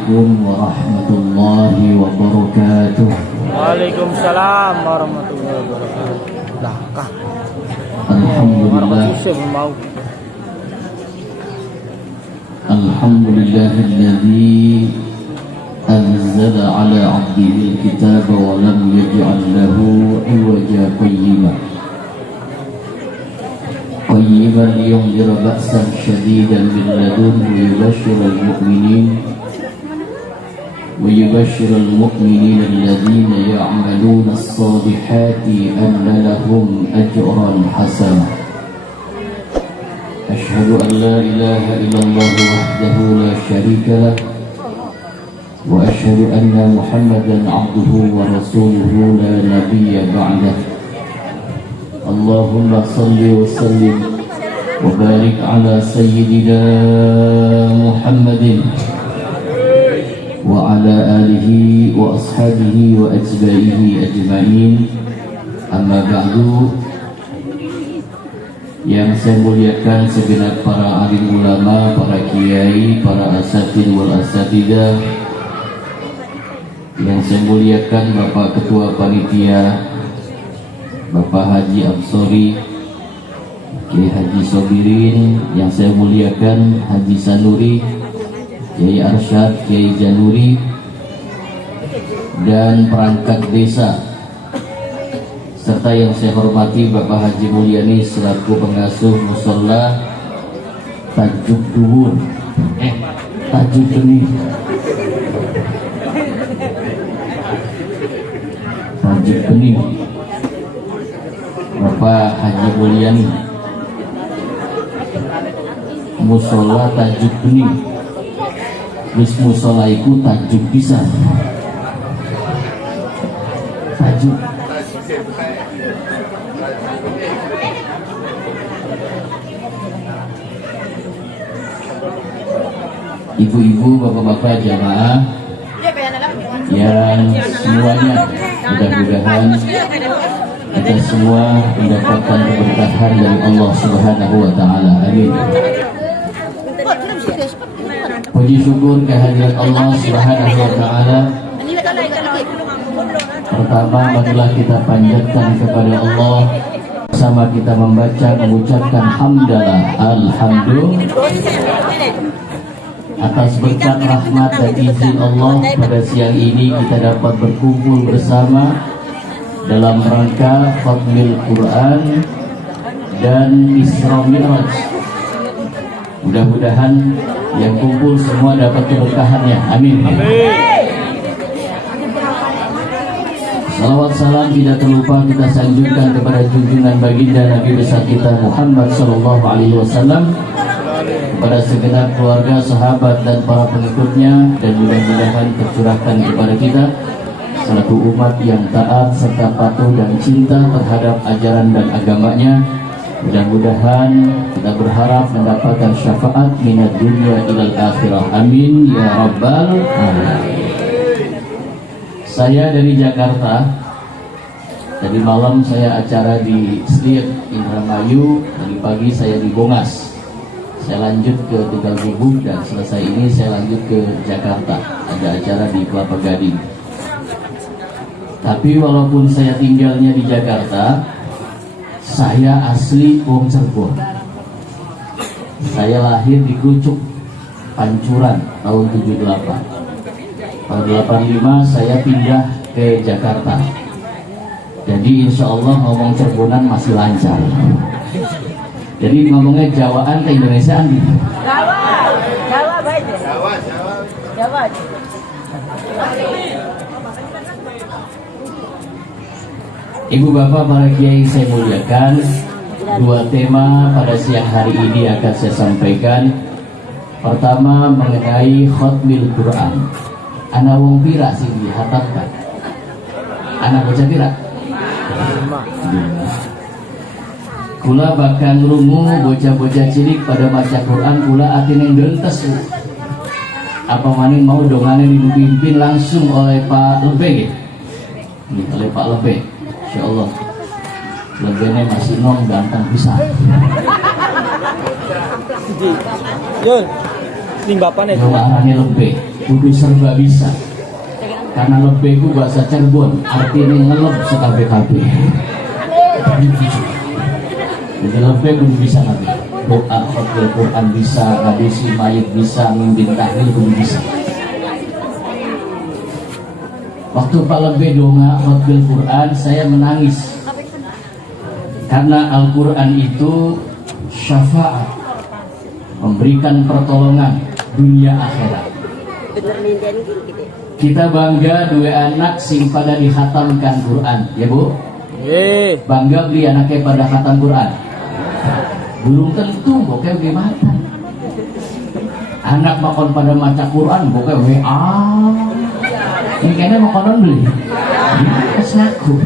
Assalamualaikum warahmatullahi wabarakatuh. Waalaikumsalam warahmatullahi wabarakatuh. Lahkah. Alhamdulillah. Alhamdulillahilladzi anzala ala 'abdihi al-kitaba wa lam yaj'al lahu 'iwaja qayyiman. Qayyiman liyunzira ba'san syadidan min ladunhu ويبشر المؤمنين الذين يعملون الصالحات أن لهم أجرا حسنا. أشهد أن لا إله إلا الله وحده لا شريك له وأشهد أن محمدا عبده ورسوله لا نبي بعده. اللهم صل وسلم وبارك على سيدنا محمد وعلى آله وأصحابه وأتباعه أجمعين. Amma ba'du. Yang saya muliakan segenap para alim ulama, para kiai, para asatid wal asatidah. Yang saya muliakan Bapak Ketua Panitia, Bapak Haji Absori, Kiai Haji Sobirin. Yang saya muliakan Haji Sanuri, Kiai Arsyad, Kiai Januri, dan perangkat desa, serta yang saya hormati Bapak Haji Mulyani selaku pengasuh musola Tajuk Duhur, Tajuk Geni, Tajuk Geni, Bapak Haji Mulyani, musola Tajuk Geni. Wis musola iku tajuk pisan. Tajuk. Ibu-ibu, bapak-bapak jamaah yang semuanya, mudah-mudahan kita semua mendapatkan keberkahan dari Allah Subhanahu wa taala. Amin. Puji syukur kehadirat Allah Subhanahu wa taala. Pertama, marilah kita panjatkan kepada Allah bersama kita mengucapkan hamdalah, alhamdulillah, atas berkat rahmat dan izin Allah. Pada siang ini kita dapat berkumpul bersama dalam rangka Khatmil Quran dan Isra Mi'raj. Mudah-mudahan yang kumpul semua dapat keberkahannya. Amin. Salawat salam tidak terlupa kita sanjungkan kepada junjungan baginda Nabi besar kita Muhammad sallallahu alaihi wasallam, kepada segenap keluarga, sahabat dan para pengikutnya, dan mudah-mudahan tercurahkan kepada kita selaku umat yang taat serta patuh dan cinta terhadap ajaran dan agamanya. Mudah-mudahan kita berharap mendapatkan syafaat minad dunia ilal akhirah. Amin ya rabbal alamin. Saya dari Jakarta. Tadi malam saya acara di Sliep, Indramayu. Tadi pagi saya di Bongas. Saya lanjut ke Tegal Gubuk dan selesai ini saya lanjut ke Jakarta. Ada acara di Kelapa Gading. Tapi walaupun saya tinggalnya di Jakarta, saya asli wong Cirebon. Saya lahir di Klucuk, Pancuran tahun 78. Tahun 85 saya pindah ke Jakarta. Jadi insya Allah ngomong Cirebonan masih lancar. Jadi ngomongnya Jawaan ke Indonesiaan gitu. Jawa baik. Jawa. Ibu bapak para kiai saya muliakan, dua tema pada siang hari ini akan saya sampaikan. Pertama mengenai Khatmil Quran. Anak wong pira sih dihatapkan? Anak bocah pira? Kula bakal rungu bocah-bocah cilik pada maca Quran, kula atine gentes. Apa maning mau dongane dipimpin langsung oleh Pak Lebe? Oleh Pak Lebe. Insyaallah. Lebene masih nom ganteng bisa. Yun, ning bapane arane Lebe. kudu serba bisa. Karena lebih ku bahasa Cirebon artinya ngeleb sekabeh-kabeh. Jadi lebih kudu bisa nabi. Doa khotbah Quran bisa, ngadisi mayit bisa, mimpin tahlil kudu bisa. Waktu Pak Lebih doa khotbah Quran saya menangis. Karena Al-Quran itu syafaat, memberikan pertolongan dunia akhirat. Kita bangga dua anak sing pada dihatamkan Quran, ya Bu? Bangga beli anaknya pada khatam Quran. Belum tentu bokeh gimana? Anak makan pada maca Quran, bokeh WA. Ini kayaknya makanan beli. Ini saku.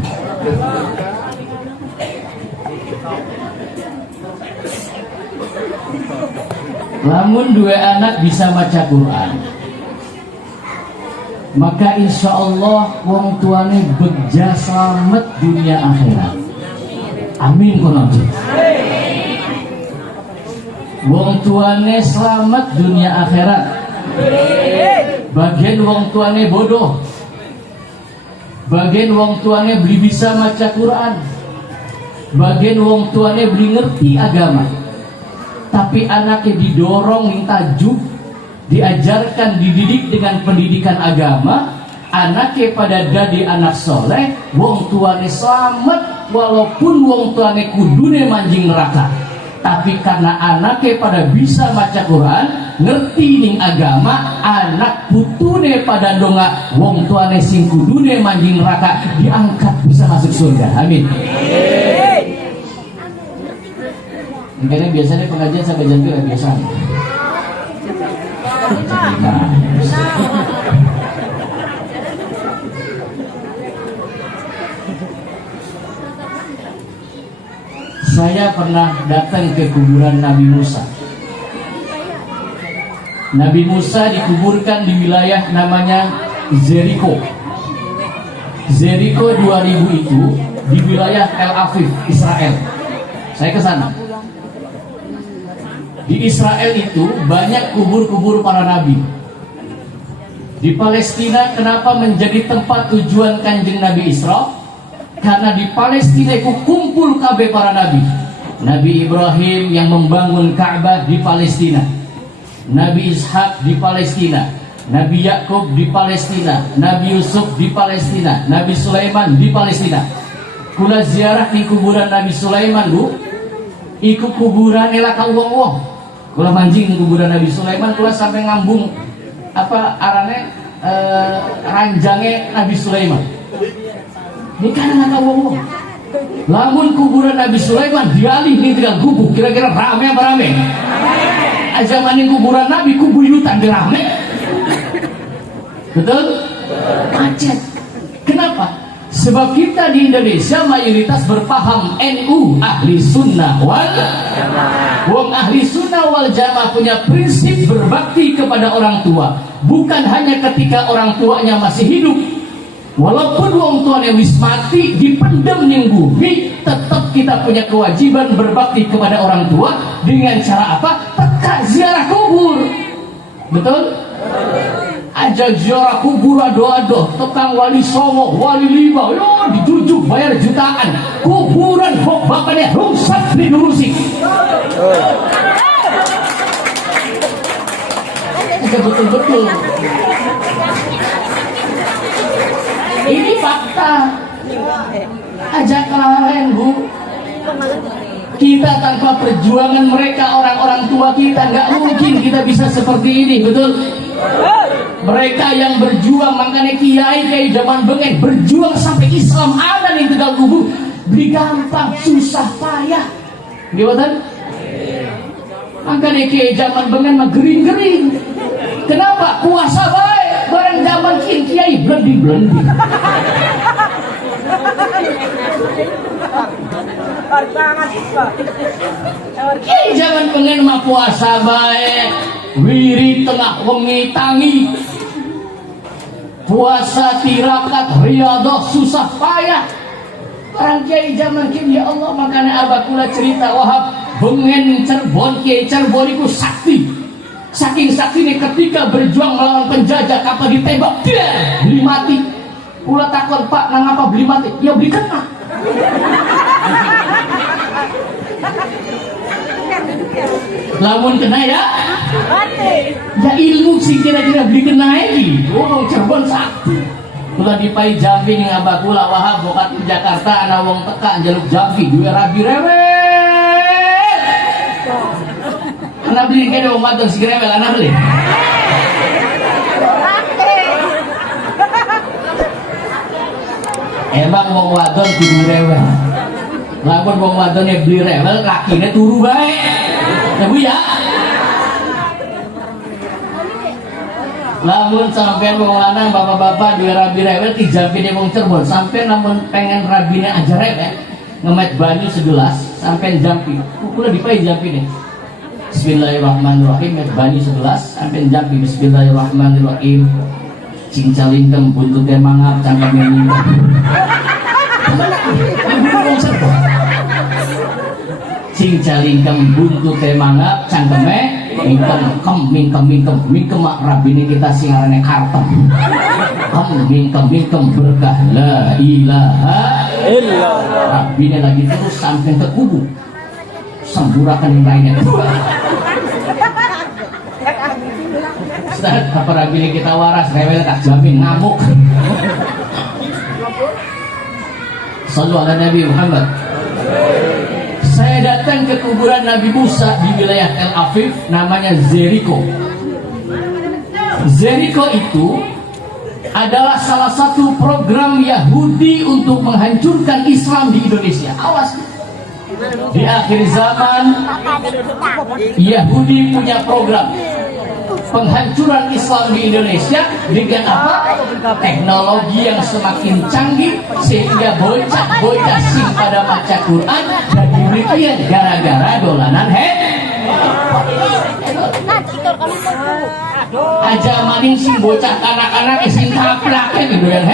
Lamun dua anak bisa baca Quran, maka insya Allah wong tuane beja selamat dunia akhirat. Amin konon. Wong tuane selamat dunia akhirat. Bagian wong tuane bodoh, bagian wong tuane beli bisa baca Quran, bagian wong tuane beli ngerti agama. Tapi anaknya didorong tajuk, diajarkan, dididik dengan pendidikan agama, anaknya pada dadi anak soleh, wong tuane selamat walaupun wong tuane kudune manjing neraka. Tapi karena anaknya pada bisa baca Quran, ngerti ning agama, anak putune pada donga wong tuane sing kudune manjing neraka diangkat bisa masuk surga. Amin. Karena biasanya pengajian sampai jam berapa biasanya? Saya pernah datang ke kuburan Nabi Musa. Nabi Musa dikuburkan di wilayah namanya Jericho. Jericho 2000 itu di wilayah Tel Aviv, Israel. Saya ke sana. Di Israel itu banyak kubur-kubur para nabi. Di Palestina kenapa menjadi tempat tujuan kanjeng Nabi Isra? Karena di Palestina itu kumpul kabeh para nabi. Nabi Ibrahim yang membangun Ka'bah di Palestina, Nabi Ishak di Palestina, Nabi Yakub di Palestina, Nabi Yusuf di Palestina, Nabi Sulaiman di Palestina. Kula ziarah di kuburan Nabi Sulaiman, Bu. Iku kuburan elaka wong-wong. Kula manjing kuburan Nabi Sulaiman, kula sampai ngambung apa arane ranjangnya Nabi Sulaiman. Ini kan anak wong. Lamun kuburan Nabi Sulaiman dialih nih tinggal gubuk, kira-kira rame apa rame? Zamanin kuburan Nabi kubuyutan dirame. Betul? Macet. Kenapa? Sebab kita di Indonesia mayoritas berpaham NU, ahli sunnah wal jamaah. Wong ahli sunnah wal jamaah punya prinsip berbakti kepada orang tua, bukan hanya ketika orang tuanya masih hidup. Walaupun wong tuanya wis mati, dipendem ning bumi, tetap kita punya kewajiban berbakti kepada orang tua dengan cara apa? Teka ziarah kubur. Betul? Aja ziarah kubur ado-ado, tukang wali songo, wali lima, yo dijujuk bayar jutaan. Kuburan kok bapaknya rusak diurusi. Betul-betul. Ini fakta. Aja kelarin, Bu. Kita tanpa perjuangan mereka, orang-orang tua kita, nggak mungkin kita bisa seperti ini, betul? Mereka yang berjuang, makanya kiai zaman bengen berjuang sampai Islam ada nih Tegal Kubu, beli gampang, susah payah, gimana? Makanya kiai zaman bengen mah gering-gering. Kenapa? Puasa baik, barang zaman kiai blendi-blendi. Kiai zaman pengen mah puasa baik, wiri tengah wengi tangi, puasa tirakat riadah susah payah. Orang kiai zaman kini ya Allah, makanya abah kula cerita Wahab bengen Cirebon, kiai Cirebon itu sakti. Saking saktinya ketika berjuang melawan penjajah, kapal ditembak, beli mati. Ulah takut, Pak, nang apa beli mati? Ya beli kena. Lamun kena ya Mati. ya ilmu sih kira-kira beli kena lagi. Orang Cirebon sakti. Kula dipai Jambi ning abah kula Wahab bokat di Jakarta ana wong teka njaluk Jambi duwe rabi rewel. Ana beli kene wong wadon si rewel ana beli. Emang wong wadon kudu rewel. Lamun wong wadon yang beli rewel lakine turu bae. Ya Bu ya. Lamun sampean wong lanang bapak-bapak duwe rabi rewel di Jambi wong Cirebon, sampean namun pengen rabine aja rewel ngemet banyu segelas sampean Jambi. Kula dipai Jambi nih. Bismillahirrahmanirrahim, met banyu segelas sampean Jambi. Bismillahirrahmanirrahim. Cincalingkem buntutnya mangap cangkemnya mingkem. Cincalingkem buntutnya mangap cangkemnya mingkem mak rabine kita singarane kartem. Mingkem berkah la ilaha illallah. Rabine lagi terus sampai ke kubu semburakan yang lainnya. Ustaz, apa rabine kita waras rewel tak jamin ngamuk. Sallu ala Nabi Muhammad. Saya datang ke kuburan Nabi Musa di wilayah Tel Aviv, namanya Jericho. Jericho itu adalah salah satu program Yahudi untuk menghancurkan Islam di Indonesia. Awas, di akhir zaman Yahudi punya program penghancuran Islam di Indonesia dengan apa? Teknologi yang semakin canggih sehingga bocah-bocah sing pada baca Quran dan demikian gara-gara dolanan aja maning sing bocah anak-anak sing taplak gitu kan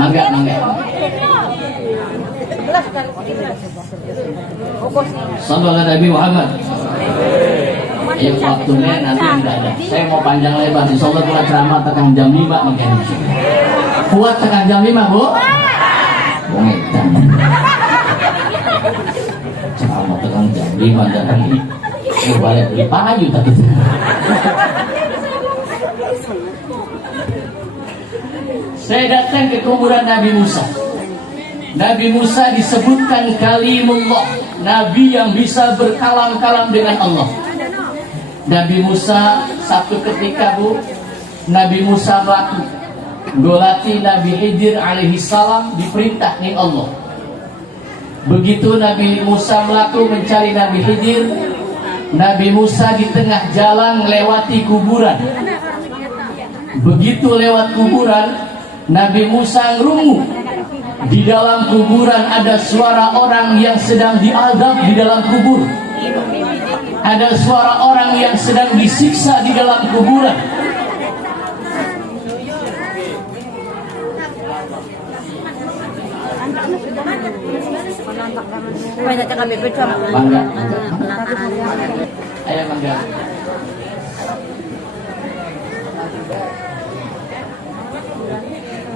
mangga. Sallallahu Nabi Muhammad. Ya waktunya nanti enggak ada. Saya mau panjang lebar. Insyaallah kula ceramah tekan jam 5 mungkin. Kuat tekan jam 5, Bu? Ngetan. Ceramah tekan jam 5 dan ini balik beli payu tadi. Saya datang ke kuburan Nabi Musa. Nabi Musa disebutkan kalimullah, Nabi yang bisa berkalam-kalam dengan Allah. Nabi Musa satu ketika, Bu, Nabi Musa melaku golati Nabi Khidir alaihi salam diperintah ning Allah. Begitu Nabi Musa melaku mencari Nabi Khidir, Nabi Musa di tengah jalan melewati kuburan. Begitu lewat kuburan, Nabi Musa ngerungu. Di dalam kuburan ada suara orang yang sedang diazab di dalam kubur. Ada suara orang yang sedang disiksa di dalam kuburan. Bangga. Ayo bangga.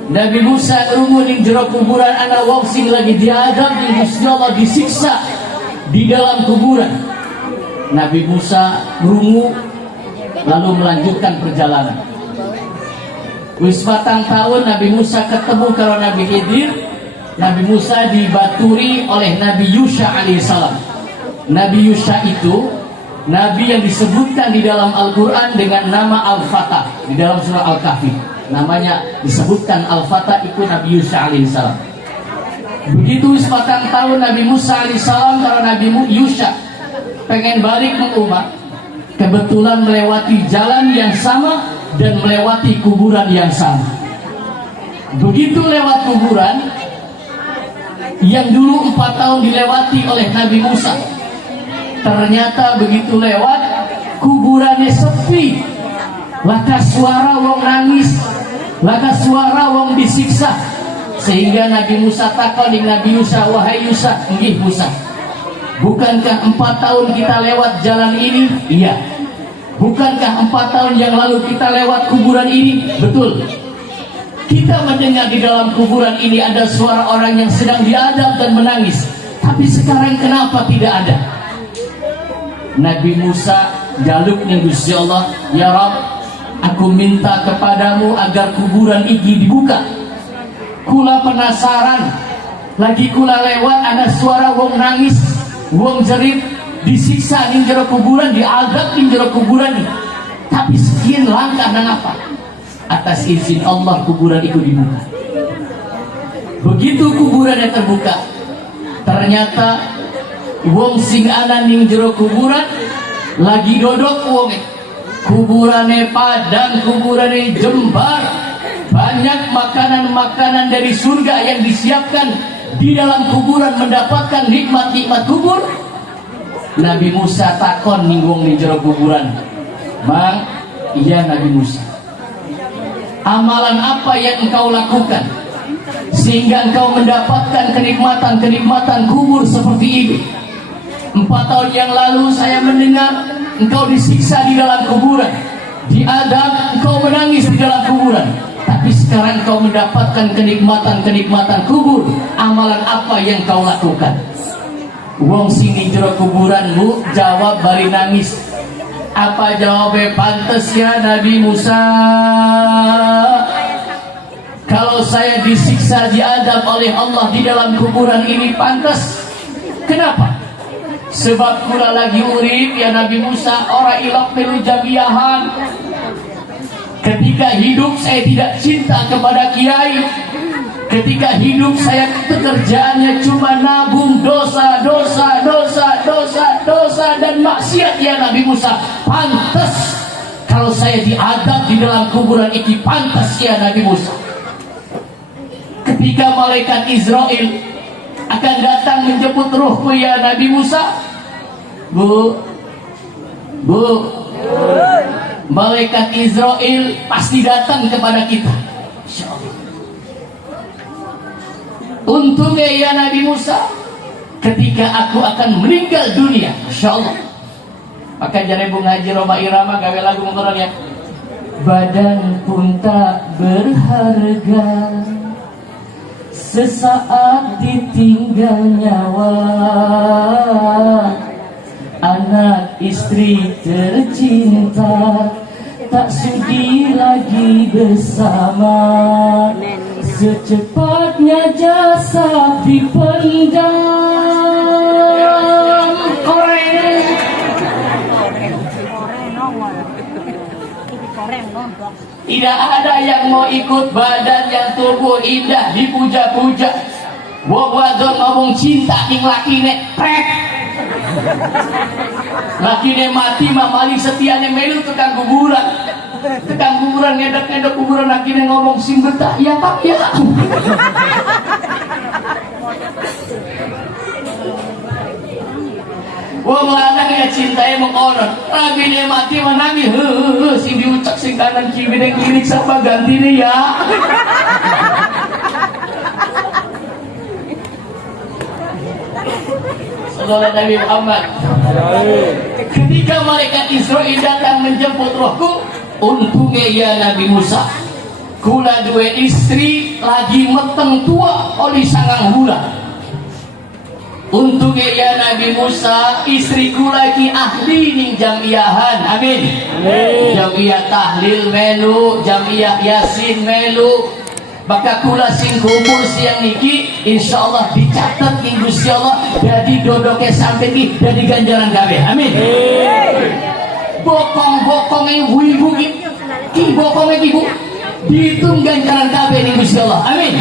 Nabi Musa rungu ning jero kuburan ana wong sing lagi diadab di Gusti Allah disiksa di dalam kuburan. Nabi Musa rungu lalu melanjutkan perjalanan. Wis 4 tahun Nabi Musa ketemu karo Nabi Khidir. Nabi Musa dibaturi oleh Nabi Yusha alaihissalam. Nabi Yusha itu Nabi yang disebutkan di dalam Al-Quran dengan nama Al-Fatah di dalam surah Al-Kahfi. Namanya disebutkan Al-Fatah itu Nabi Yusha alaihissalam. Begitu 4 tahun Nabi Musa alaihissalam kalau Nabi Yusha pengen balik ke umat, kebetulan melewati jalan yang sama dan melewati kuburan yang sama. Begitu lewat kuburan yang dulu 4 tahun dilewati oleh Nabi Musa, ternyata begitu lewat kuburannya sepi. Laka suara wong nangis, laka suara wong disiksa, sehingga Nabi Musa takon ning Nabi Musa, wahai Musa, nggih Musa, Bukankah 4 tahun kita lewat jalan ini? Iya. Bukankah 4 tahun yang lalu kita lewat kuburan ini? Betul. Kita mendengar di dalam kuburan ini ada suara orang yang sedang diadab dan menangis. Tapi sekarang kenapa tidak ada? Nabi Musa jaluk ning Gusti Allah, ya Rabb, aku minta kepadamu agar kuburan ini dibuka. Kula penasaran, lagi kula lewat ada suara wong nangis, wong jerit, disiksa ning jero kuburan, diadab ning jero kuburan. Tapi sekian langkah nang apa? Atas izin Allah kuburan itu dibuka. Begitu kuburannya terbuka, ternyata wong sing ana ning jero kuburan lagi dodok wong. Kuburane padang, kuburane jembar. Banyak makanan-makanan dari surga yang disiapkan di dalam kuburan, mendapatkan nikmat-nikmat kubur. Nabi Musa takon ning wong ning jero kuburan, "Bang, iya Nabi Musa, amalan apa yang engkau lakukan sehingga engkau mendapatkan kenikmatan-kenikmatan kubur seperti ini? 4 tahun yang lalu saya mendengar engkau disiksa di dalam kuburan, diadab, engkau menangis di dalam kuburan. Tapi sekarang engkau mendapatkan kenikmatan-kenikmatan kubur. Amalan apa yang kau lakukan?" Wong sini jero kuburanmu jawab bari nangis. Apa jawabnya? Pantes ya Nabi Musa, kalau saya disiksa, diadab oleh Allah di dalam kuburan ini pantas. Kenapa? Sebab kula lagi urip ya Nabi Musa, ora ilok melu jamiahan. Ketika hidup saya tidak cinta kepada kiai. Ketika hidup saya pekerjaannya cuma nabung dosa dan maksiat ya Nabi Musa. Pantas kalau saya diadab di dalam kuburan ini, pantas ya Nabi Musa. Ketika malaikat Israel akan datang menjemput ruhmu ya Nabi Musa, Bu, malaikat Israel pasti datang kepada kita. Insyaallah. Untungnya ya Nabi Musa, ketika aku akan meninggal dunia, insyaallah. Maka jare Bung Haji Roma Irama gawe lagu mengoron ya. Badan pun tak berharga, sesaat ditinggal nyawa. Anak istri tercinta tak sudi lagi bersama. Secepatnya jasad dipendam. Tidak ada yang mau ikut badan yang tubuh indah dipuja-puja. Wong wadon ngomong cinta ning lakine prek. Lakine mati mah paling setiane melu tukang kuburan. Tukang kuburan ngedek-ngedek kuburan, lakine ngomong sing betah, ya Pak ya. Wong lanang ya cintai mengonon, lakine mati menangis, sing diucap sing kanan kiri dan kiri sama gantine ya. Sallallahu Nabi Muhammad. Ketika malaikat Israel datang menjemput rohku, untungnya ya Nabi Musa, kula dua istri lagi meteng tua oleh sangang hula. Untungnya ya Nabi Musa, istriku lagi ahli ning jamiahan. Amin. Jamiah tahlil melu, jamiah yasin melu. Maka kula sing kumpul siang niki insyaallah dicatat ning Gusti Allah dadi dodoke sampai ki dadi ganjaran gawe. Amin. Bokong-bokonge ibu ki bokonge ibu dihitung ganjaran gawe ning Gusti Allah. Amin.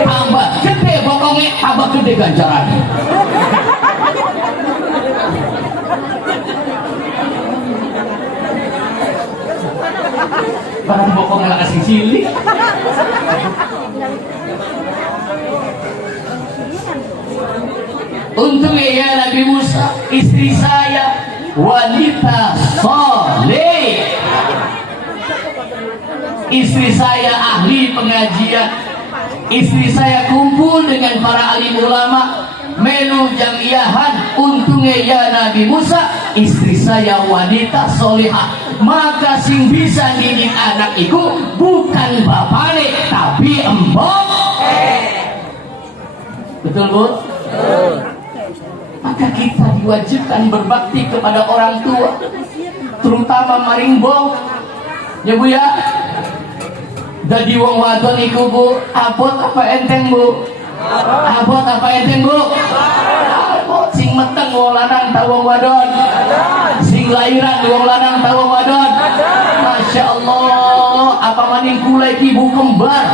Tambah gede bokonge, tambah gede ganjaran. Barang bokong lah kasih cilik. Untungnya ya Nabi Musa, istri saya wanita soleh. Istri saya ahli pengajian. Istri saya kumpul dengan para alim ulama. melu jamiahan. Untungnya ya Nabi Musa, istri saya wanita solihah, maka sing bisa didik anak itu bukan bapane tapi embok. Betul Bu? Maka kita diwajibkan berbakti kepada orang tua, terutama maring bong ya Bu ya. Jadi wong wadon iku Bu, abot apa enteng Bu? Abot apa enteng Bu? Abot. Sing meteng wong lanang ta wong wadon? Sing lairan wong lanang ta wong wadon? Masya Allah, apa maning kula iki ibu kembar.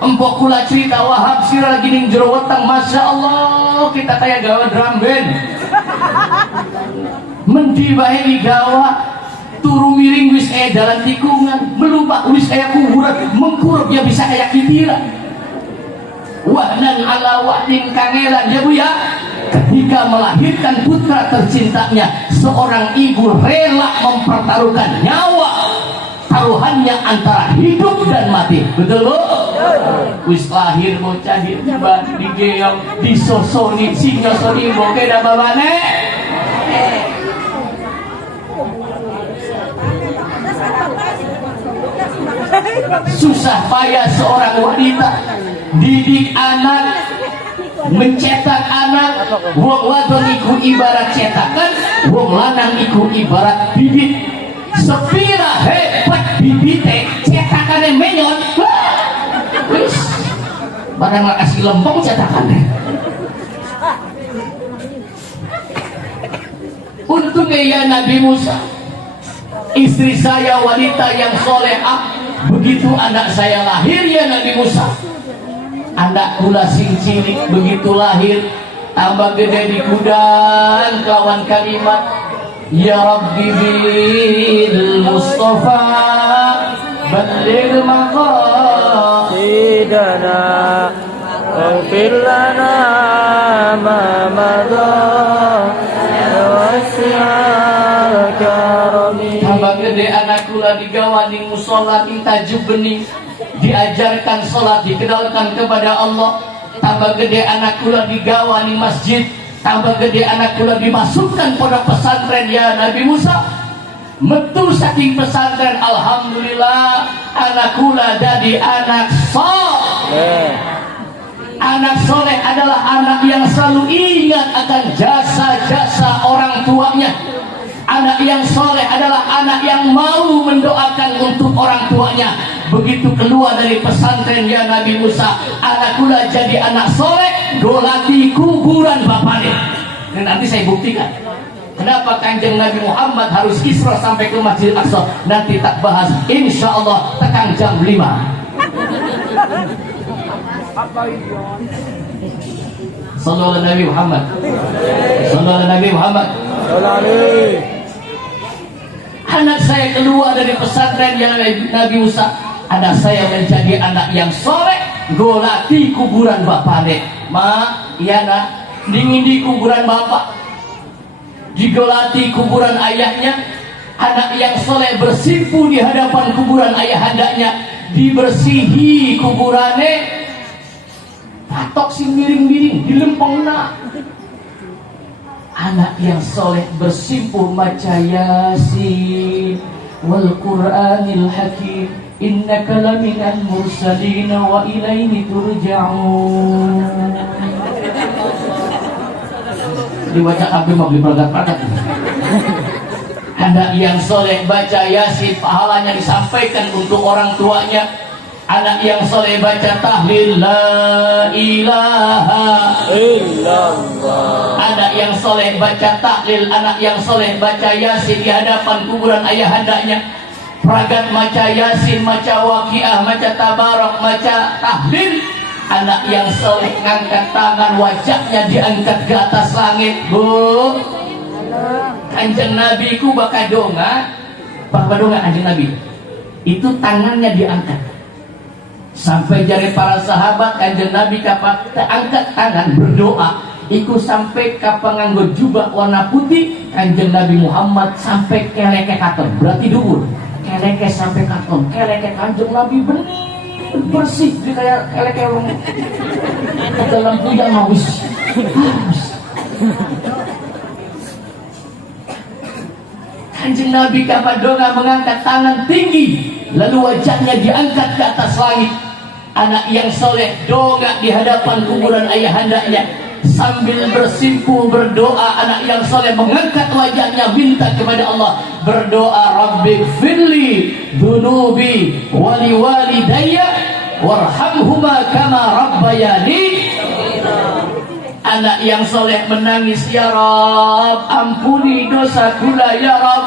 Empok kula cerita Wahab sira lagi ning jero weteng, Masya Allah, kita kayak gawa drum band. Mendi bae digawa turu miring wis dalan tikungan, melupak wis kuburan, mengkurep ya bisa kayak kitiran. Wahnan ala wahnin kangelan ya Bu ya. Ketika melahirkan putra tercintanya, seorang ibu rela mempertaruhkan nyawa, taruhannya antara hidup dan mati. Betul Bu? Wis lahir bocah digeong, disosoni, sinyosoni boke da babane. Susah payah seorang wanita didik anak, mencetak anak. Wong wadon iku ibarat cetakan, wong lanang iku ibarat bibit. Sepira hebat bibite, cetakane menyon. Wis barang kasih lempong cetakannya. Untungnya ya Nabi Musa, istri saya wanita yang solehah. Begitu anak saya lahir ya Nabi Musa, anak kula sing cilik begitu lahir tambah gede di kudan kawan kalimat ya Rabbi bil Mustafa balligh maqasidana waghfir lana ma madha wasi'al karami. Tambah gede anak kula digawa ning mushola ing tajuk bening, diajarkan sholat, dikenalkan kepada Allah. Tambah gede anak kula digawa ning masjid, tambah gede anak kula dimasukkan pondok pesantren ya Nabi Musa. Metu saking pesantren, alhamdulillah anak kula jadi anak soleh. Anak soleh adalah anak yang selalu ingat akan jasa-jasa orang tuanya. Anak yang soleh adalah anak yang mau mendoakan untuk orang tuanya. Begitu keluar dari pesantren ya Nabi Musa, anak kula jadi anak soleh, dolati kuburan bapaknya. Dan nanti saya buktikan kenapa Kanjeng Nabi Muhammad harus Isra sampai ke Masjid Aqsa. Nanti tak bahas, insya Allah tekan jam 5. Sallallahu alaihi Nabi Muhammad. Sallallahu alaihi Nabi Muhammad. Anak saya keluar dari pesantren yang Nabi Musa, anak saya menjadi anak yang soleh, golati kuburan bapaknya. Ma, iya nak, dingin di kuburan bapak, digolati kuburan ayahnya. Anak yang soleh bersimpu di hadapan kuburan ayahandanya, dibersihi kuburannya. Patok sing miring-miring dilempengna. Anak yang soleh bersimpuh maca Yasin wal Qur'anil Hakim, innaka laminal mursalin wa ilaihi turja'un. Dibaca kabeh mau berangkat-berangkat. Anak yang soleh baca Yasin, pahalanya disampaikan untuk orang tuanya. Anak yang soleh baca tahlil la ilaha illallah. Anak yang soleh baca tahlil, anak yang soleh baca Yasin di hadapan kuburan ayahandanya. Pragat maca Yasin, maca Waqiah, maca Tabarak, maca tahlil. Anak yang soleh ngangkat tangan, wajahnya diangkat ke atas langit. Bu, Kanjeng Nabi ku bakadonga, bakadonga Kanjeng Nabi. Itu tangannya diangkat. Sampai jari para sahabat Kanjeng Nabi kapak angkat tangan berdoa, iku sampai kapal nganggo jubah warna putih. Kanjeng Nabi Muhammad sampai keleke katon, berarti dhuwur. Keleke sampai katon, keleke Kanjeng Nabi bening bersih, dia kayak keleke wong ke dalam puyang wis Harus. Kanjeng Nabi Kapadonga mengangkat tangan tinggi, lalu wajahnya diangkat ke atas langit. Anak yang soleh dongak di hadapan kuburan ayahandanya sambil bersimpu berdoa. Anak yang soleh mengangkat wajahnya minta kepada Allah, berdoa, Rabbi firli dunubi wali walidayya warhamhuma kama rabbayani. Anak yang soleh menangis, ya Rabb, ampuni dosa kula ya Rabb,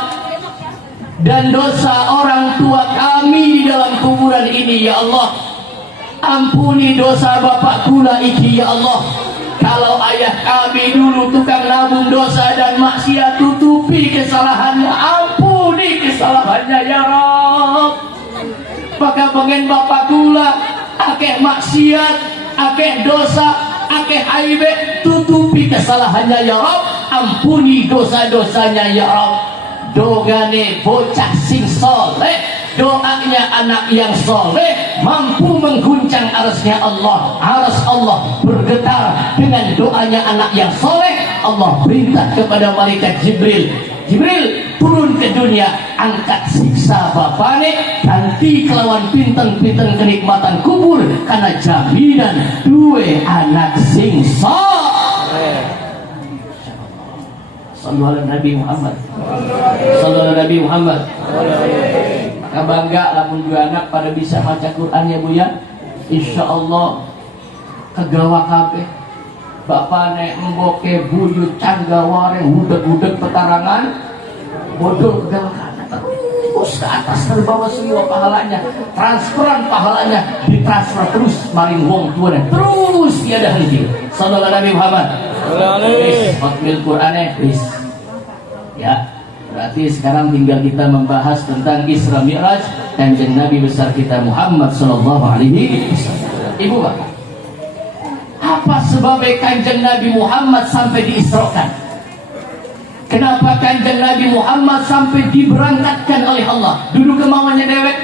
dan dosa orang tua kami di dalam kuburan ini ya Allah. Ampuni dosa bapak kula iki ya Allah. Kalau ayah kami dulu tukang nabung dosa dan maksiat, tutupi kesalahannya, ampuni kesalahannya ya Rabb. Maka pengen bapak kula akeh maksiat, akeh dosa, akeh aibe, tutupi kesalahannya ya Rabb, ampuni dosa-dosanya ya Rabb. Dogane bocah sing soleh, doanya anak yang soleh mampu mengguncang arasnya Allah. Aras Allah bergetar dengan doanya anak yang soleh. Allah perintah kepada malaikat Jibril, Jibril turun ke dunia, angkat siksa bapane, ganti kelawan pinten-pinten kenikmatan kubur, karena jaminan duwe anak sing soleh. Sallallahu alaihi Nabi Muhammad. Sallallahu alaihi Nabi Muhammad. Maka bangga lamun dua anak pada bisa baca Quran ya Bu ya. Insyaallah kegawa kabeh. Bapane emboke buyut canggawareng udeg-udeg petarangan bodol kegawa kana terus ke atas ke bawah semua pahalanya, transferan pahalanya ditransfer terus maring wong tuane terus tiada henti. Sallallahu alaihi Muhammad. Makmil Qur'annya please. Ya, berarti sekarang tinggal kita membahas tentang Isra Mi'raj Kanjeng Nabi besar kita Muhammad sallallahu alaihi wasallam. Ibu Bapak, apa sebabnya Kanjeng Nabi Muhammad sampai diisrokan? Kenapa Kanjeng Nabi Muhammad sampai diberangkatkan oleh Allah? Dulu kemauannya dewek,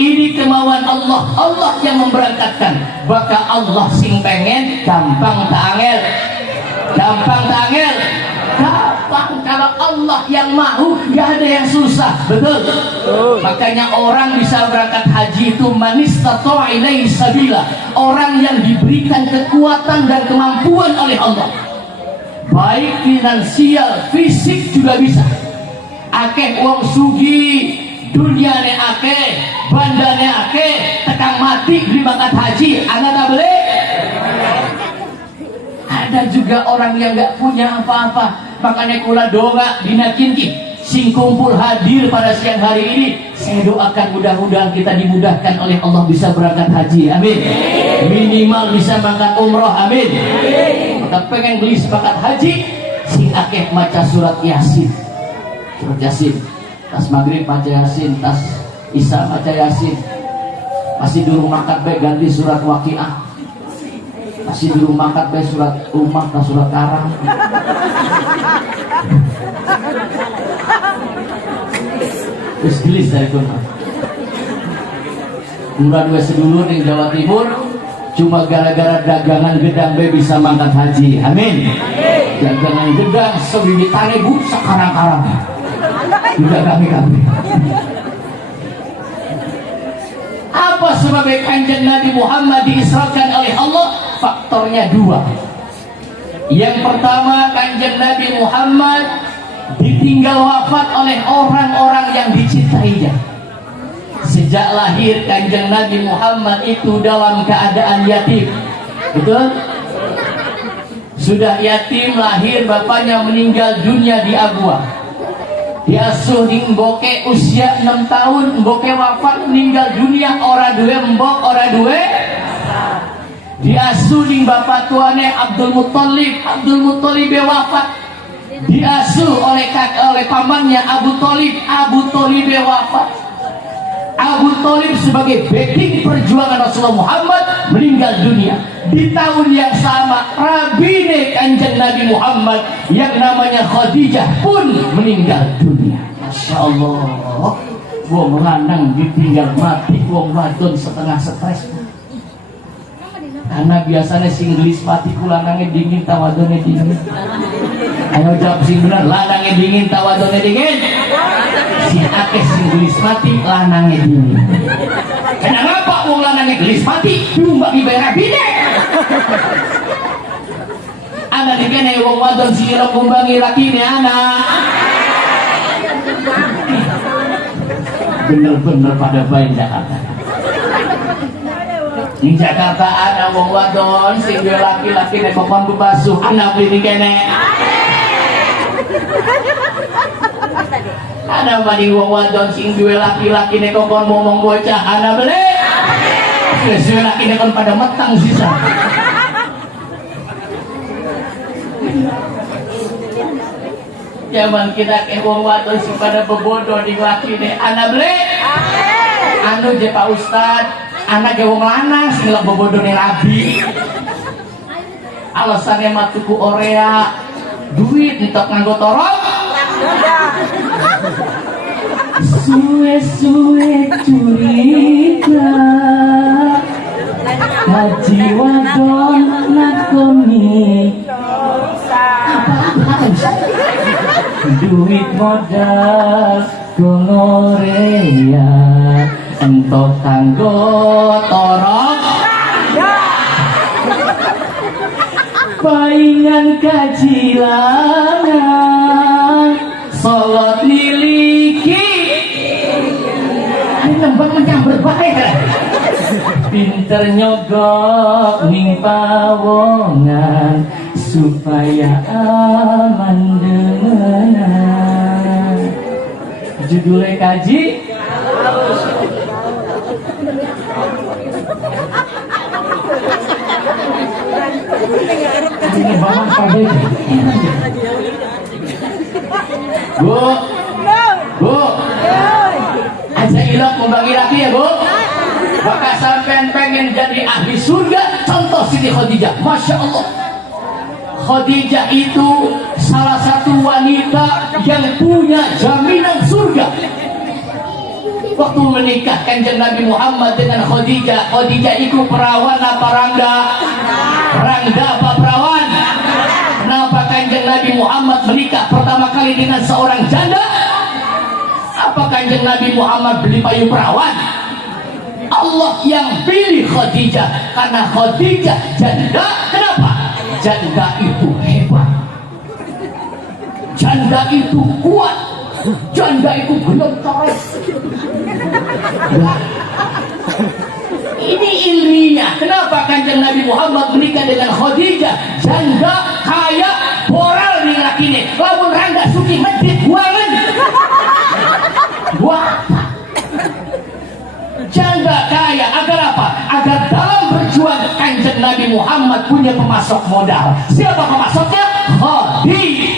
ini kemauan Allah. Allah yang memberangkatkan. Maka Allah sing pengen gampang tak angel. Gampang tak angel. Gampang. Kalau Allah yang mau, gak ada yang susah. Betul? Makanya orang bisa berangkat haji itu manistata'a ilaihi sabila, orang yang diberikan kekuatan dan kemampuan oleh Allah, baik finansial, fisik juga bisa. Akeh wong sugi, duniane akeh, bandane akeh, tekang mati beli berangkat haji, anak tak boleh. Ada juga orang yang nggak punya apa-apa, makanya kula doa dina kinki sing kumpul hadir pada siang hari ini, saya doakan mudah-mudahan kita dimudahkan oleh Allah bisa berangkat haji, amin. Minimal bisa berangkat umroh, amin. Maka pengen beli sepakat haji, sing akeh maca surat Yasin. Surat Yasin, tas maghrib maca Yasin, tas isya maca Yasin. Masih dulu makat baik ganti surat Waqiah. Masih dulu makat baik surat Ummah atau surat Karang. Terus gelis dari Quran. Mulai dua sedulur di Jawa Timur, cuma gara-gara dagangan gedang be bisa mangkat haji, amin. Dagangan gedang sebiji tane bu sekarang-karang. Tidak kami. Apa sebabnya Kanjeng Nabi Muhammad diisrakan oleh Allah? Faktornya dua. Yang pertama, Kanjeng Nabi Muhammad ditinggal wafat oleh orang-orang yang dicintainya. Sejak lahir Kanjeng Nabi Muhammad itu dalam keadaan yatim. Betul? Sudah yatim, lahir bapaknya meninggal dunia di Abwa. Diasuh di Mboke usia 6 tahun, Mboke wafat meninggal dunia, ora duwe mbok, ora duwe. Diasuh di bapak tuane Abdul Muttalib, Abdul Muttalib wafat. Diasuh oleh pamannya Abu Thalib, Abu Thalib wafat. Abu Thalib sebagai backing perjuangan Rasulullah Muhammad meninggal dunia. Di tahun yang sama, rabine Kanjeng Nabi Muhammad yang namanya Khadijah pun meninggal dunia. Masya Allah, wong lanang ditinggal mati, wong wadon setengah stres. Karena biasanya sing gelis mati ku lanangnya dingin tawadone dingin. Ayo jawab sing bener, lanangnya dingin tawadone dingin. Si akeh sing gelis mati lanangnya dingin. Kenapa wong lanangnya gelis mati cuma dibayar bine? Anak dikene wong wadon sing ngumbangi lakine anak. Bener-bener pada baik Jakarta. Di Jakarta ada wong wadon sing duwe laki-laki nek kokon basuh anak bini kene. Ada mani wong wadon sing duwe laki-laki nek kokon ngomong bocah anak beli. Wis duwe laki nek kon pada metang sisa. Zaman kita ke wong wadon sing pada bebodoh di laki nek anak beli. Anu je Pak Ustad, anak ge wong lanang sing lek bobodone rabi. Alasannya mah tuku orea, duit entok nganggo torong. Suwe-suwe curiga, haji wadon nakoni. Duit modal gonorea. Entok kanggo torong paingan kajilangan solot miliki ini lembang menyamber baik pinter nyogok ning pawongan supaya aman dengan judulnya kaji Bu, aja ilok membagi laki ya Bu. Maka sampean pengen jadi ahli surga, contoh Siti Khadijah, Masya Allah. Khadijah itu salah satu wanita yang punya jaminan surga. Waktu menikah Kanjeng Nabi Muhammad dengan Khadijah, Khadijah itu perawan apa rangga? Rangga apa perawan? Kenapa Kanjeng Nabi Muhammad menikah pertama kali dengan seorang janda? Apa Kanjeng Nabi Muhammad beli payung perawan? Allah yang pilih Khadijah karena Khadijah janda. Kenapa? Janda itu hebat, janda itu kuat, janda itu gelontoran. Ini ilmiah. Kenapa Kanjeng Nabi Muhammad menikah dengan Khadijah? Janda kaya, moral nih lakine. Lamun rangga suki medit buangan. Buat janda kaya agar apa? Agar dalam berjuang Kanjeng Nabi Muhammad punya pemasok modal. Siapa pemasoknya? Khadijah.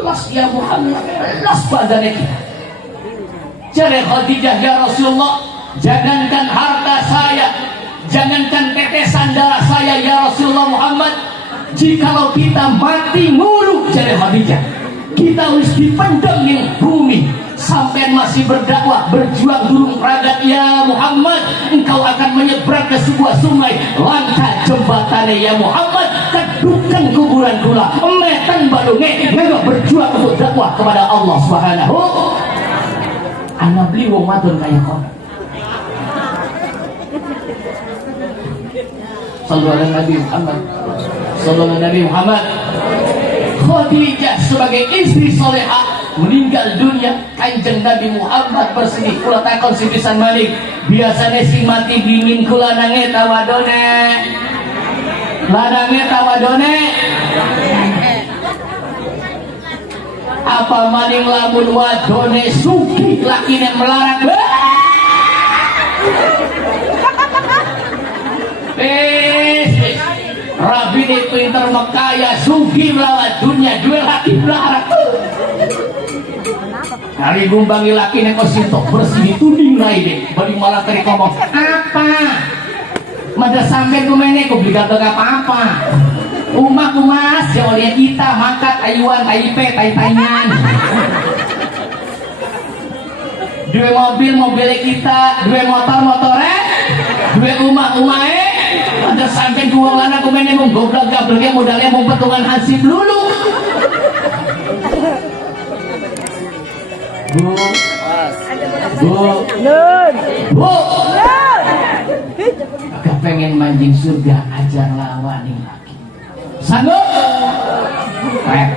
Las ya Muhammad, las badannya kita. Jadi Khadijah, ya Rasulullah, jangankan harta saya, jangankan tetesan darah saya, ya Rasulullah Muhammad, jikalau kita mati mulu, jadi Khadijah, kita harus dipendam di bumi sampai masih berdakwah, berjuang durung ragat, ya Muhammad, engkau akan menyeberang ke sebuah sungai, langkah jembatannya ya Muhammad, kedukan kuburan kula, emetan balunge, engkau berjuang untuk dakwah kepada Allah Subhanahu. Anak beli wong wadon kaya kon. Sallallahu Nabi Muhammad. Sallallahu Nabi Muhammad. Khadijah sebagai istri solehah meninggal dunia. Kanjeng Nabi Muhammad bersedih. Kula takon si pisan malik. Biasanya si mati dimin kula nange tawadone. Ladange tawadone. Apa maning lamun wadone suki lakine melarang. Rabi ini pinter mekaya suki melawan dunia jual laki melarang. Hari gumbangi laki nek sintok bersih tuding naik deh. Bari malah tadi ngomong apa? Mada sampai kumene ku beli gak apa-apa. Umak umas ya oleh kita makat ayuan taipe tai-tainan. Dua mobil kita, dua motor motore, dua umak umae, Anda sampai dua anak kumene mung goblok gableknya modalnya mau petungan hansip lulu. Bu. Bu. Bu. Agak pengen mancing surga, ajar lawan nih lagi. Sanggup? Baik.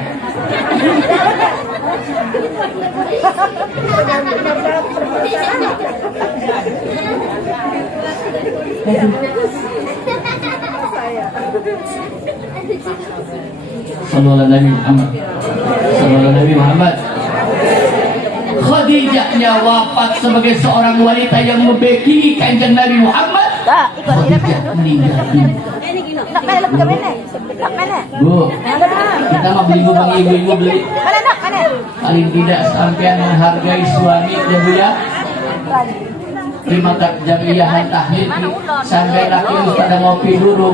Sallallahu Nabi Muhammad. Sallallahu Nabi Muhammad. Khadijahnya wafat sebagai seorang wanita yang membekili kanjeng Nabi Muhammad. Khadijah meninggal dunia. Bu, kita mau beli bang ibu-ibu beli. Paling tidak sampean menghargai suami dan bu ya. Terima kasih jamiahan tahlil sampai laki pada ngopi dulu.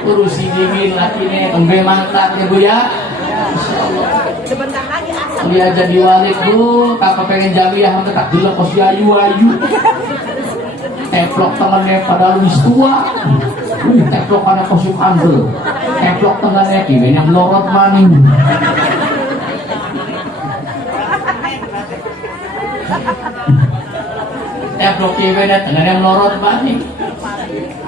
Urusi dingin lakinya embe mantap ya bu ya. Sebentar lagi asal. Dia jadi walik bu, tak pengen jamiah tetap dulu kos ayu-ayu. Teplok tangannya pada lebih tua. Teplok karena kosip handel. Teplok tangannya kini yang melorot maning. Teplok kini tangannya melorot maning.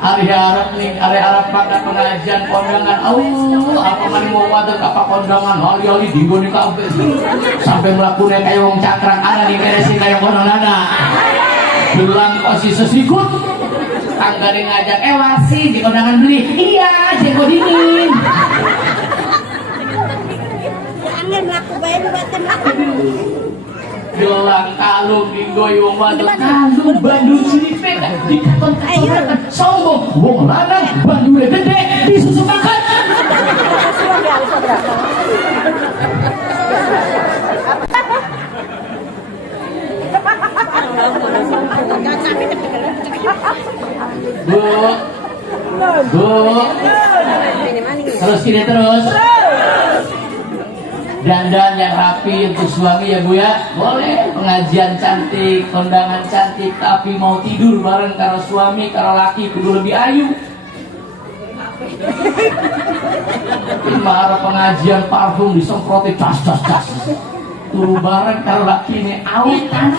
Hari Arab nih, hari Arab pada pengajian kondangan. Apa mani mau wadah apa kondangan? Hari-hari dinggo nih kafe. Sampai melakukannya kayak wong cakrak ada nih beresin kayak kondangan. Bilang pasti sesikut. Tanggarin ngajak wasi di kondangan beli. Iya, jenggot dingin. Angin laku bayar buatan laku. Gelang kalung dinggoy wong wadon kalung Bandung siripe di katon katon sombong wong lanang bandure gede disusu makan. Bu, terus gini terus. Dandan yang rapi untuk suami ya bu ya, boleh. Pengajian cantik, kondangan cantik, tapi mau tidur bareng karo suami, karo laki kudu lebih ayu. Marah pengajian parfum disemproti cas. Turu bareng karo laki ini autan.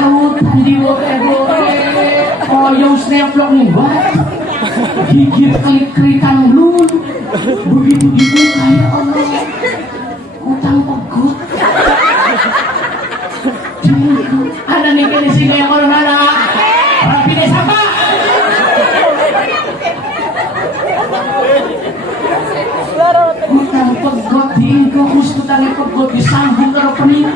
Autan di wote-wote. Oh ya usneplok nih banget. Gigit klik-klikan lulu. Begitu dibuka ya Allah, utang pegut. Ada nih di sini yang orang anak, rapi deh siapa? Utang pegut diingkus, utangnya pegut disambung ke peniti.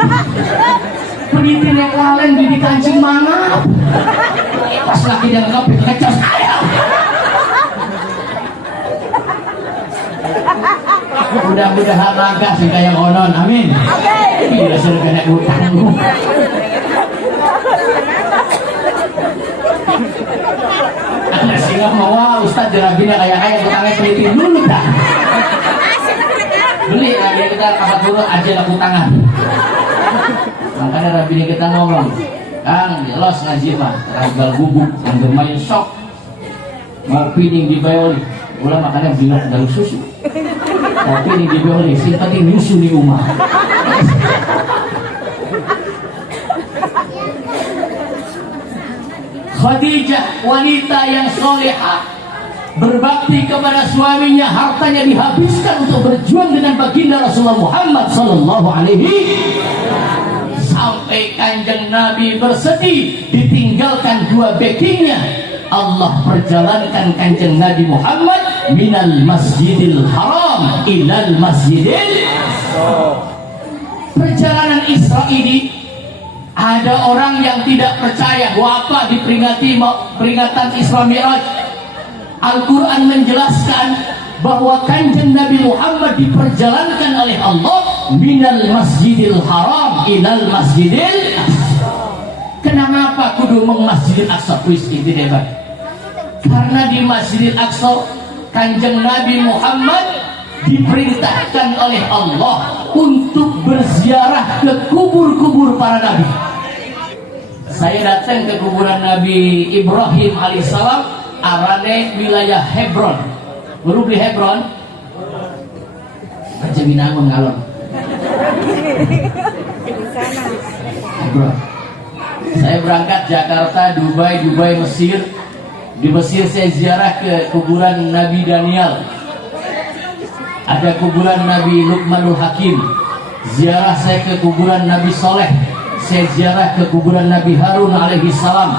Peniti yang kalian di kancing mana? Pas lagi dia ngepit ngecas ayam. Mudah-mudahan agak sih kayak onon, amin. Tidak suruh kena utangmu. Anda sih nggak mau Ustaz jerabina kayak tukangnya teliti dulu dah. Beli lagi kita kapat dulu aja laku tangan. Makanya rabini kita ngomong, Kang, los ngaji mah, ragal gubuk, yang bermain sok, mau pining di bayoli, ulah makanya bilang dari susu. Tapi ini diboleh, simpati musuh di rumah. Khadijah, wanita yang solehah, berbakti kepada suaminya, hartanya dihabiskan untuk berjuang dengan baginda Rasulullah Muhammad Sallallahu Alaihi. Sampai kanjeng Nabi bersedih ditinggalkan dua backingnya. Allah perjalankan kanjeng Nabi Muhammad minal masjidil haram ilal masjidil. Perjalanan Isra ini ada orang yang tidak percaya apa diperingati peringatan Isra Mi'raj. Al-Quran menjelaskan bahwa kanjeng Nabi Muhammad diperjalankan oleh Allah minal masjidil haram ilal masjidil. Kenapa kudu meng Masjidil Aqsa? Kuis ini debat. Karena di Masjidil Aqsa kanjeng Nabi Muhammad diperintahkan oleh Allah untuk berziarah ke kubur-kubur para nabi. Saya datang ke kuburan Nabi Ibrahim alaihissalam, arane wilayah Hebron. Baru di Hebron, aja binangun ngalon. Hebron. Saya berangkat Jakarta, Dubai, Mesir. Di Mesir saya ziarah ke kuburan Nabi Daniel. Ada kuburan Nabi Luqmanul Hakim. Ziarah saya ke kuburan Nabi Soleh. Saya ziarah ke kuburan Nabi Harun alaihi salam.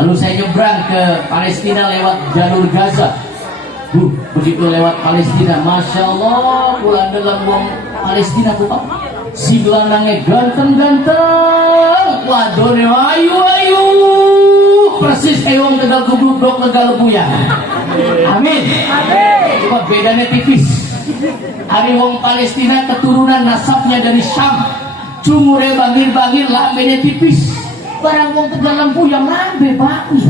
Lalu saya nyebrang ke Palestina lewat jalur Gaza. Begitu lewat Palestina, Masya Allah, pulang dalam wong Palestina bukan. Si gelandangnya ganteng-ganteng, wadone ayu-ayu, persis wong Tegal Kubluk, Tegal Buyang. Amin. Cuma bedanya tipis. Hari wong Palestina keturunan nasabnya dari Syam. Cumure bagir-bagir, lambene tipis. Barang wong Tegal Lempuyang lambe bagus.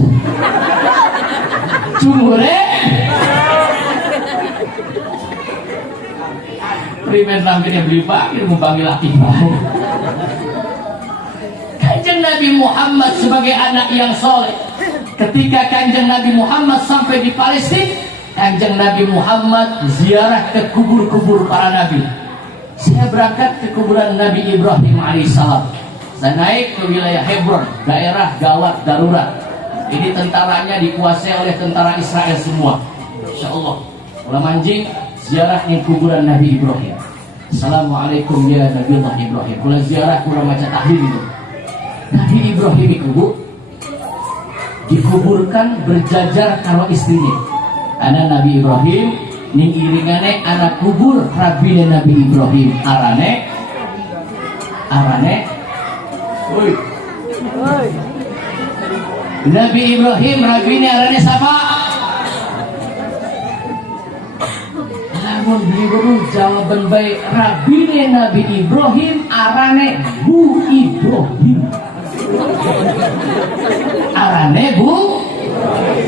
Cumure primen lambene beli bagir, mau panggil laki baik. Kanjeng Nabi Muhammad sebagai anak yang soleh, ketika Kanjeng Nabi Muhammad sampai di Palestina, Kanjeng Nabi Muhammad ziarah ke kubur-kubur para nabi. Saya berangkat ke kuburan Nabi Ibrahim alaihissalam. Saya naik ke wilayah Hebron, daerah gawat darurat. Ini tentaranya dikuasai oleh tentara Israel semua. Insya Allah. Ulah manjing ziarah di kuburan Nabi Ibrahim. Assalamualaikum ya Nabi Allah Ibrahim. Ulah ziarah ulah maca tahlil itu. Nabi Ibrahim itu dikuburkan berjajar karo istrinya. Karena Nabi Ibrahim ning iringane anak kubur rabine Nabi Ibrahim arane woi Nabi Ibrahim rabine arane siapa? Lamun beliau jawaban baik rabine Nabi Ibrahim arane Bu Ibrahim. Arane Bu,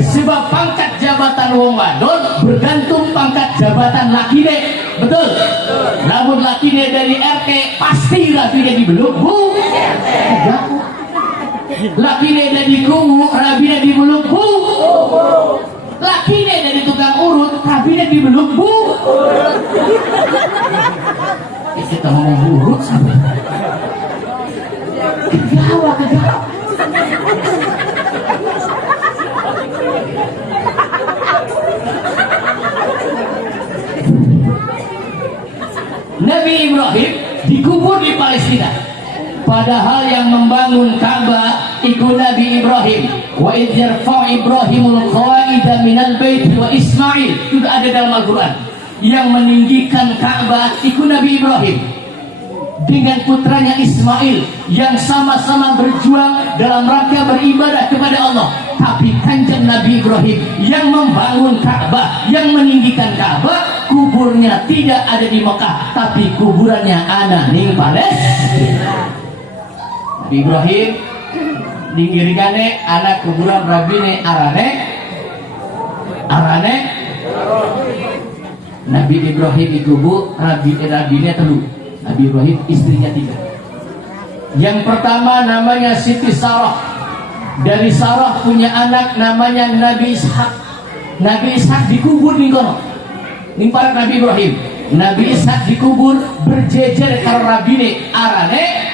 sebab pangkat jabatan wong wadon bergantung pangkat jabatan lakine. Betul? Namun lakine dari RT pasti lakine dibeluk Bu. Lakine dari kungu, rabine dibeluk Bu. Lakine dari tukang urut, rabine dibeluk Bu. Kita ngomong urut sampai kegawa. Nabi Ibrahim dikubur di Palestina. Padahal yang membangun Ka'bah itu Nabi Ibrahim. Wa idh yarfa'u Ibrahimul qawaida minal bait wa Ismail. Itu ada dalam Al-Quran. Yang meninggikan Ka'bah itu Nabi Ibrahim dengan putranya Ismail yang sama-sama berjuang dalam rangka beribadah kepada Allah. Tapi Kanjeng Nabi Ibrahim yang membangun Ka'bah, yang meninggikan Ka'bah, kuburnya tidak ada di Mekah, tapi kuburannya ada di Palestina. Nabi Ibrahim dingirikane anak kuburan rabine arane. Nabi Ibrahim dikubur rabine telu. Nabi Ibrahim istrinya 3. Yang pertama namanya Siti Sarah. Dari Sarah punya anak namanya Nabi Ishak. Nabi Ishak dikubur di kono. Ning para Nabi Ibrahim. Nabi Ishak dikubur berjejer karo rabine arane.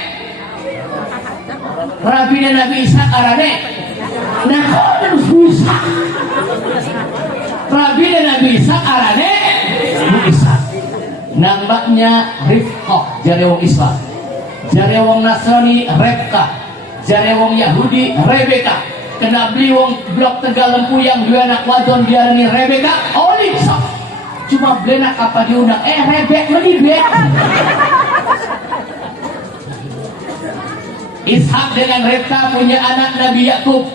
Rabine Nabi Ishak arane. Nah, harus Ishak. Rabine Nabi Ishak arane Ishak. Nambahnya Rifqah, jare wong Islam. Jare wong Nasrani Rifqah. Jare wong Yahudi Rebeka. Kena beli wong blok Tegal Lempuyang dua anak wadon diarani Rebeka. Oh Ishak. Cuma belenak apa diundang? Rebek melibek. Ishak dengan Rifqah punya anak Nabi Yakub.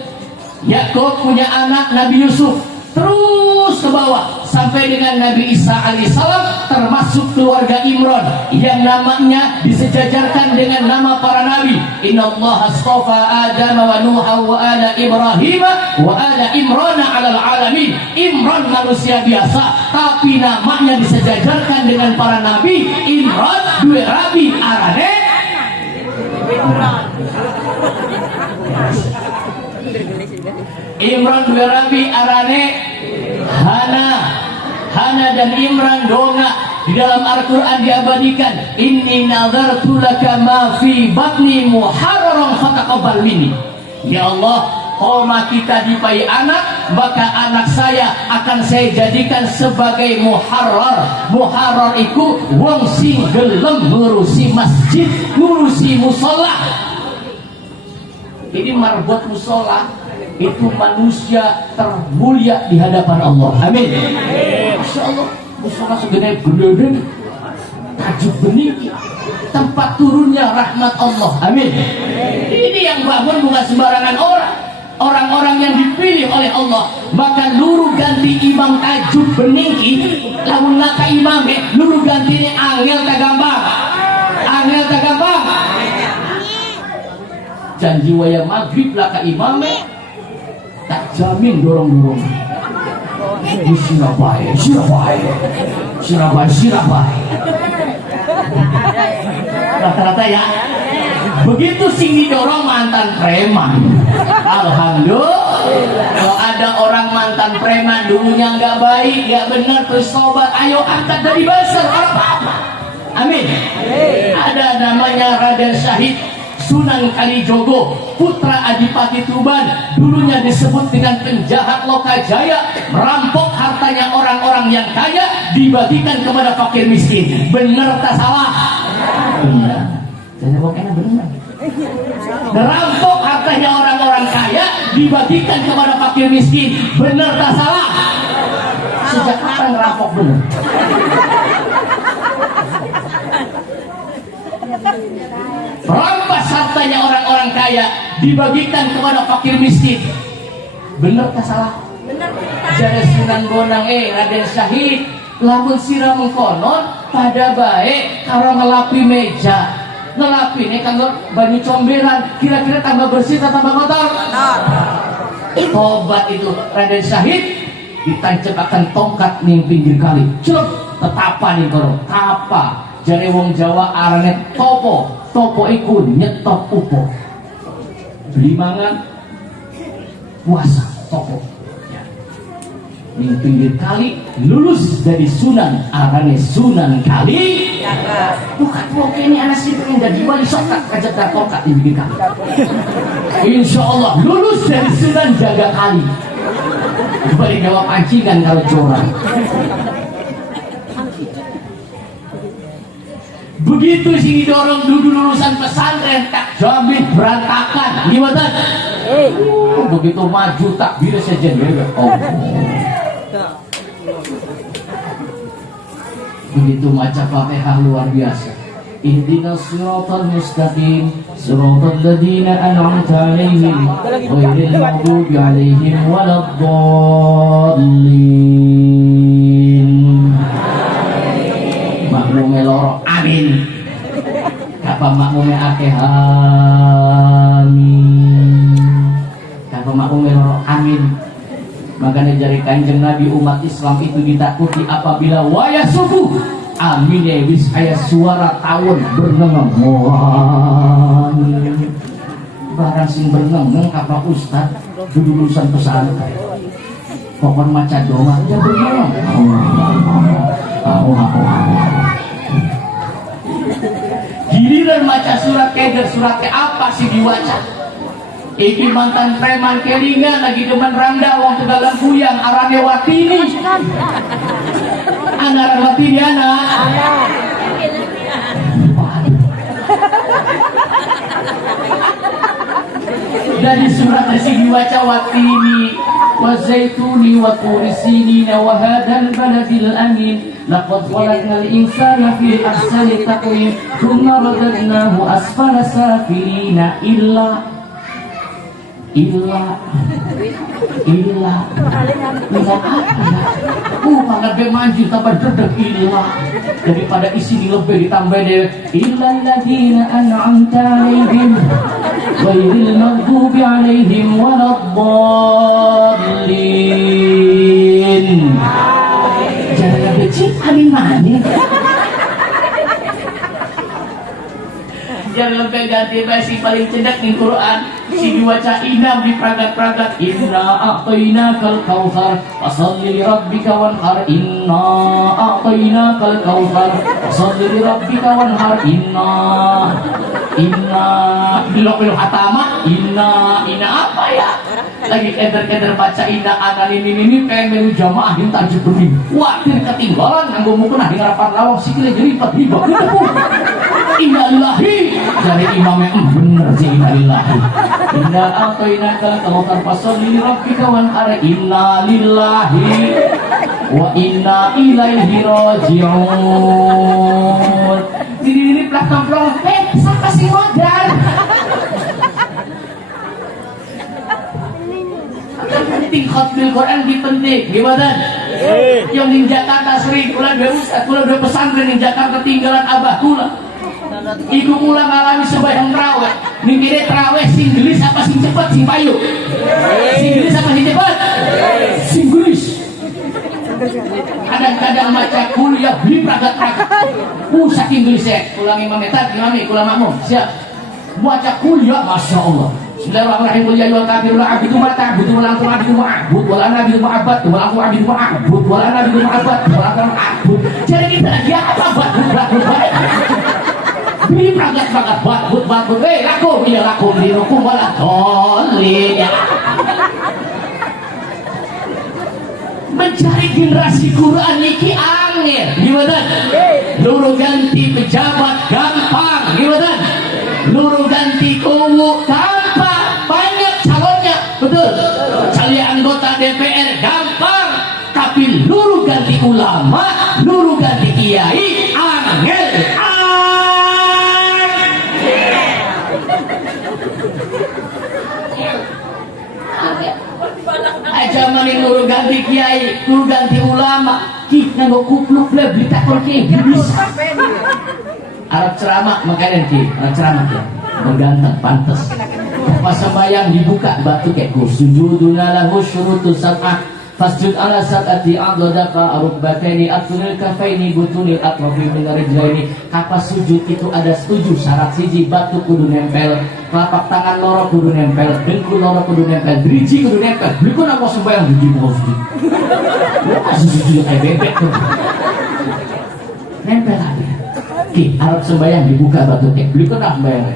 Yakub punya anak Nabi Yusuf. Terus ke bawah sampai dengan Nabi Isa alaihissalam, termasuk keluarga Imran yang namanya disejajarkan dengan nama para nabi. innallaha astafa Adam wa Nuha wa ala Ibrahim wa ala Imran 'alal alamin. Imran manusia biasa tapi namanya disejajarkan dengan para nabi. Imran dua rabi arane Imran dua rabi arane Hana dan Imran donga di dalam Al-Quran diabadikan, inni nazartu laka ma fi batni muharraran fataqabbal minni. Ya Allah, koma kita dipai anak, maka anak saya akan saya jadikan sebagai muharrar. Muharrar iku wong sing gelem ngurusi masjid, ngurusi musola. Ini marbot musola itu manusia termulia di hadapan Allah. Amin. Masya Allah, musola segede gede tajuk bening, tempat turunnya rahmat Allah. Amin. Ini yang bangun bukan sembarangan orang. Orang-orang yang dipilih oleh Allah. Maka luru ganti imam tajuk beningki, lamun laka imame luru ganti ini angel tak gampang. Angel tak gampang. Janji waya maghrib laka imame tak jamin dorong-dorong. Surabaya. Rata-rata ya. Begitu sing didorong mantan preman. Alhamdulillah. Kalau ada orang mantan preman dulunya nggak baik, nggak benar, terus tobat, ayo angkat dari basar apa-apa. Amin. Ada namanya Raden Syahid Sunan Kalijogo, putra Adipati Tuban, dulunya disebut dengan penjahat Lokajaya, merampok hartanya orang-orang yang kaya, dibagikan kepada fakir miskin. Benar tak salah? Benar. Saya pokoknya benar. Merampok hartanya orang-orang kaya, dibagikan kepada fakir miskin. Benar tak salah? Sejak kapan merampok benar? Merampas hartanya orang-orang kaya, dibagikan kepada fakir miskin. Bener tak salah? Benar. Jadi Sunan Bonang Raden Syahid lamun sira mengkonon pada baik kalau ngelapi meja, ngelapi ini kanggo banyu comberan, kira-kira tambah bersih atau tambah kotor? Tobat itu Raden Syahid ditancapkan tongkat ning pinggir kali. Celup tetapa nih koro, tapa. Jadi wong Jawa arane topo. Topo iku nyetop upo. Beli mangan puasa topo. Ya. Ning pinggir kali lulus dari Sunan arane Sunan Kali. Bukan wong ini anak sih pengen jadi wali sokat kajak tongkat di pinggir kali. Insya Allah lulus dari Sunan Jaga Kali. Balik jawab pancingan kalau curang. Begitu sih dorong dulu lulusan pesantren tak jamin berantakan. Gimana? Begitu maju tak bisa saja. Oh. Begitu maca Fatihah luar biasa. Ihdinas siratal mustaqim, siratal ladzina an'amta 'alaihim, ghairil maghdubi 'alaihim waladdallin. Makmume loro amin. Kapa makmume akeh amin. Kapa makmume loro amin. Makanya dari Kanjeng Nabi umat Islam itu ditakuti apabila waya subuh. Amin ya wis aya suara tawon bernengeng. Barang sing bernengeng kapa ustad lulusan pesantren. Pokon maca doa ya bernengeng. Giliran maca surat keder, surat ke apa sih diwaca? Iki mantan preman kelingan lagi demen randa wong tegalan kuyang arane watini. Anaran watini anak. Dari surat nasi diwaca watini wa zaituni wa turi sinina wa hadzal baladil amin laqad khalaqnal insana fi ahsani taqwim thumma radadnahu asfala safilina illa apa lebih maju tambah dedek illa daripada isi lebih ditambah deh illal ladzina an'amta 'alaihim ghairil maghdubi 'alaihim waladdallin. Jangan becik amin mani. Jangan sampai ganti basi paling cedek di Quran. Si diwaca inam di pragat-pragat. Inna a'tainakal kautsar fasalli li rabbika wanhar. Inna a'tainakal kautsar fasalli li rabbika wanhar. Inna bilo-bilo hatama. Inna apa ya? Lagi keder-keder baca inna anan ini pengen melu jamaah hinta jepuni. Watir ketinggalan nganggo mukena di harapan lawang sikile jeripat hibah ketemu. Innalillahi dari imamnya bener sih innalillahi. Inna a'tainakal kautsar fasalli li rabbika wanhar. Inna lillahi wa inna ilaihi raji'un. Diri plak-plak saka si modal. Penting khatmil Quran di penting gimana? Yang di Jakarta sering kula dua ustaz, kula dua pesantren di Jakarta tinggalan abah kula. Ibu mula ngalami sembahyang terawih. Mikirnya terawih sing gelis apa sing cepet sing payu? Sing gelis apa sing cepet? Sing gelis. Kadang-kadang baca kuliah beli pragat-pragat. Saking gelisnya. Ulangi mametat, imami, kula makmum. Siap. Baca kuliah, masya Allah. Bismillahirrahmanirrahim. Qul ya ayyuhal kafirun a'budu ma ta'budu wa la antum a'budu ma a'bud wa la ana a'budu ma a'bad wa la antum a'budu ma a'bud wa la ana a'budu ma a'bad wa la antum a'bud. Jadi kita lagi apa buat beli pragat-pragat buat laku iya laku di ruku malah dolin ya. Mencari generasi Quran niki angin gimana? Luru ganti pejabat gampang gimana? Luru ganti kuwu gampang, banyak calonnya betul. Cari anggota DPR gampang, tapi luru ganti ulama, luru ganti kiai angin. Zaman ini nuru ganti kiai, nuru ganti ulama, kita nggak kupluk lah berita korki bisa. Arab ceramah makanya ki, Arab ceramah ya, berganteng pantas. Pas sembahyang dibuka batu kayak sujuduna lahu syurutus sab'ah fasjud ala sab'ati a'dadaka arubbatani atunil kafaini butunil atrafi min rijlaini. Kapas sujud itu ada 7 syarat. Siji batu kudu nempel, telapak tangan loro kudu nempel, dengkul loro kudu nempel, driji kudu nempel. Beliku nak mau sembahyang driji mau sujud. Masih sujud kayak bebek tuh. Nempel aja. Ki, Arab sembahyang dibuka batu kayak beliku nak sembahyang.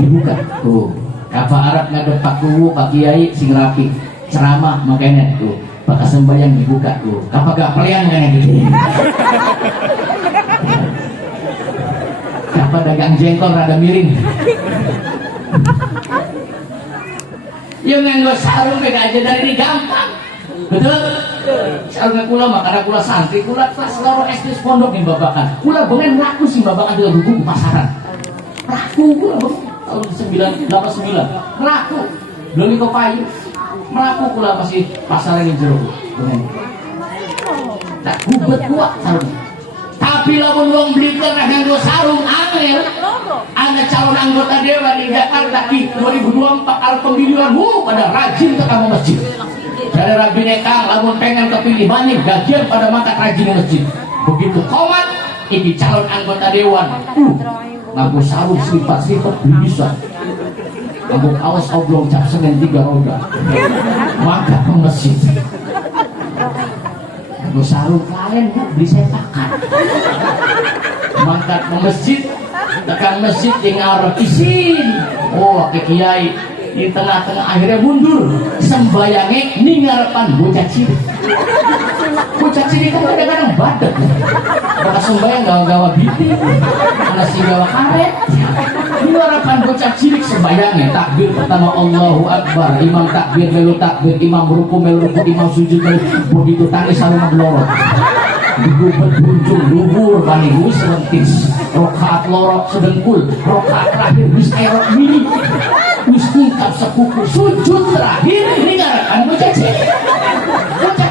Dibuka tuh. Apa Arab ngadep pak kuwu, pak kiai sing rapi. Ceramah makanya tuh pakai sembahyang dibuka tuh apakah pelian kan gitu. Apa dagang jengkol rada miring yang nganggo sarung beda aja dari ini gampang betul. Sarungnya kula mah karena kula santri kula kelas loro SD pondok nih babakan kula bengen laku sih babakan juga buku pasaran laku kula tahun 989 laku beli kopayu melaku pula masih pasar ini jeruk bener tak gubet kuat sarung tapi lamun wong beli karena nganggo sarung angel ada calon anggota dewan di Jakarta di 2024 al pemilihan pada rajin ke kamu masjid dari Rabi Nekang lamun pengen kepilih banyak gajian pada mangkat rajin di masjid begitu komat ini calon anggota dewan nganggo sarung selipat-selipat bisa nganggo kaos oblong cap semen 3 roda mangkat ke masjid nganggo sarung kalian beli setakan mangkat ke masjid tekan masjid di ngarep isin oh ke kiai di tengah-tengah akhirnya mundur sembayangnya ini ngarepan bocah cilik kan kadang-kadang badet maka sembayang gawa-gawa biti mana si gawa karet ini ngarepan bocah cilik sembayangnya takbir pertama Allahu Akbar imam takbir melu takbir imam ruku melu ruku imam sujud melu begitu tangis sarung melorot digubet bunjung lubur bani wis rentis rokaat lorok sedengkul rokaat terakhir wis erok mini wis ungkap sepupu sujud terakhir ini ngarakan bocah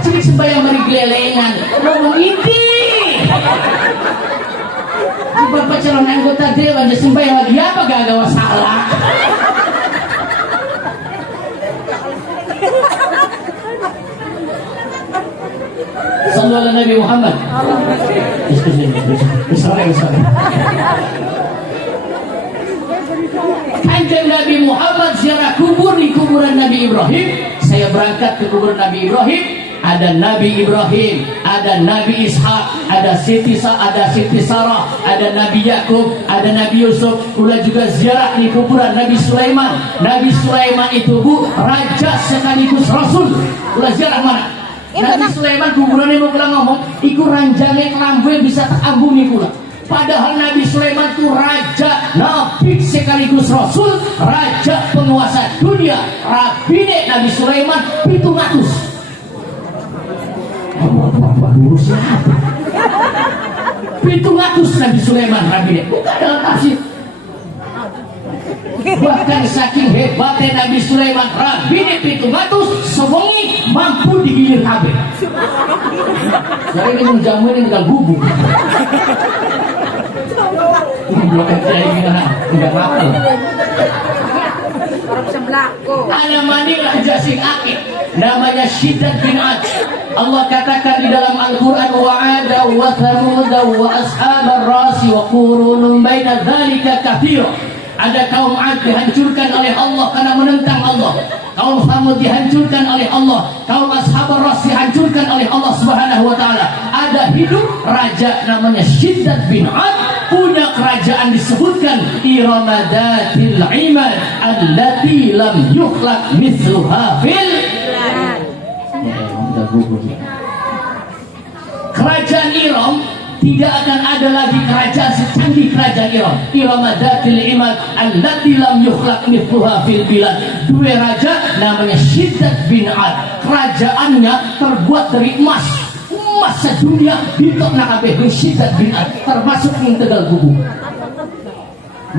cilik sembahyang mari gelelengan ngomong ini Bapak calon anggota dewan dia sembahyang lagi apa gak ada masalah. Sallallahu alaihi Nabi Muhammad. Kanjeng Nabi Muhammad ziarah kubur di kuburan Nabi Ibrahim. Saya berangkat ke kuburan Nabi Ibrahim. Ada Nabi Ibrahim, ada Nabi Ishak, ada Siti Sarah, ada Nabi Yakub, ada Nabi Yusuf. Ulah juga ziarah di kuburan Nabi Sulaiman. Nabi Sulaiman itu Bu, raja sekaligus rasul. Ulah ziarah mana? Nabi Sulaiman kuburannya mau pulang ngomong, iku ranjangnya kelambu bisa tak ambuni pula. Padahal Nabi Sulaiman itu raja, nabi sekaligus rasul, raja penguasa dunia. Rabine Nabi Sulaiman 700. Apa urusnya apa? 700 Nabi Sulaiman rabine. Bukan dalam tafsir. Bahkan saking hebatnya Nabi Sulaiman rabine 700 sewengi mampu digilir kabeh. Jadi ini menjamu ini enggak gubuk. Ini bukan kayak gimana? Enggak apa. Orang sebelahku. Ada maning raja sing akid namanya Syiddat bin Ad. Allah katakan di dalam Al-Quran wa 'ada wa thamud wa ashabar rasi wa qurunun baina dzalika katsir. Ada kaum 'Ad dihancurkan oleh Allah karena menentang Allah. Kaum Thamud dihancurkan oleh Allah. Kaum ashabar ras dihancurkan oleh Allah Subhanahu wa taala. Ada hidup raja namanya Syiddat bin Ad, punya kerajaan disebutkan Iramadatil Imad allati lam yukhlaq mithluha fil kerajaan Iram. Tidak akan ada lagi kerajaan secanggih kerajaan Iram. Iramadatil Imad allati lam yukhlaq mithluha fil bilad. Dua raja namanya Syiddat bin Ad. Kerajaannya terbuat dari emas. Emas sedunia ditok nak kabeh Syiddat bin Ad, termasuk yang Tegal Gubuk.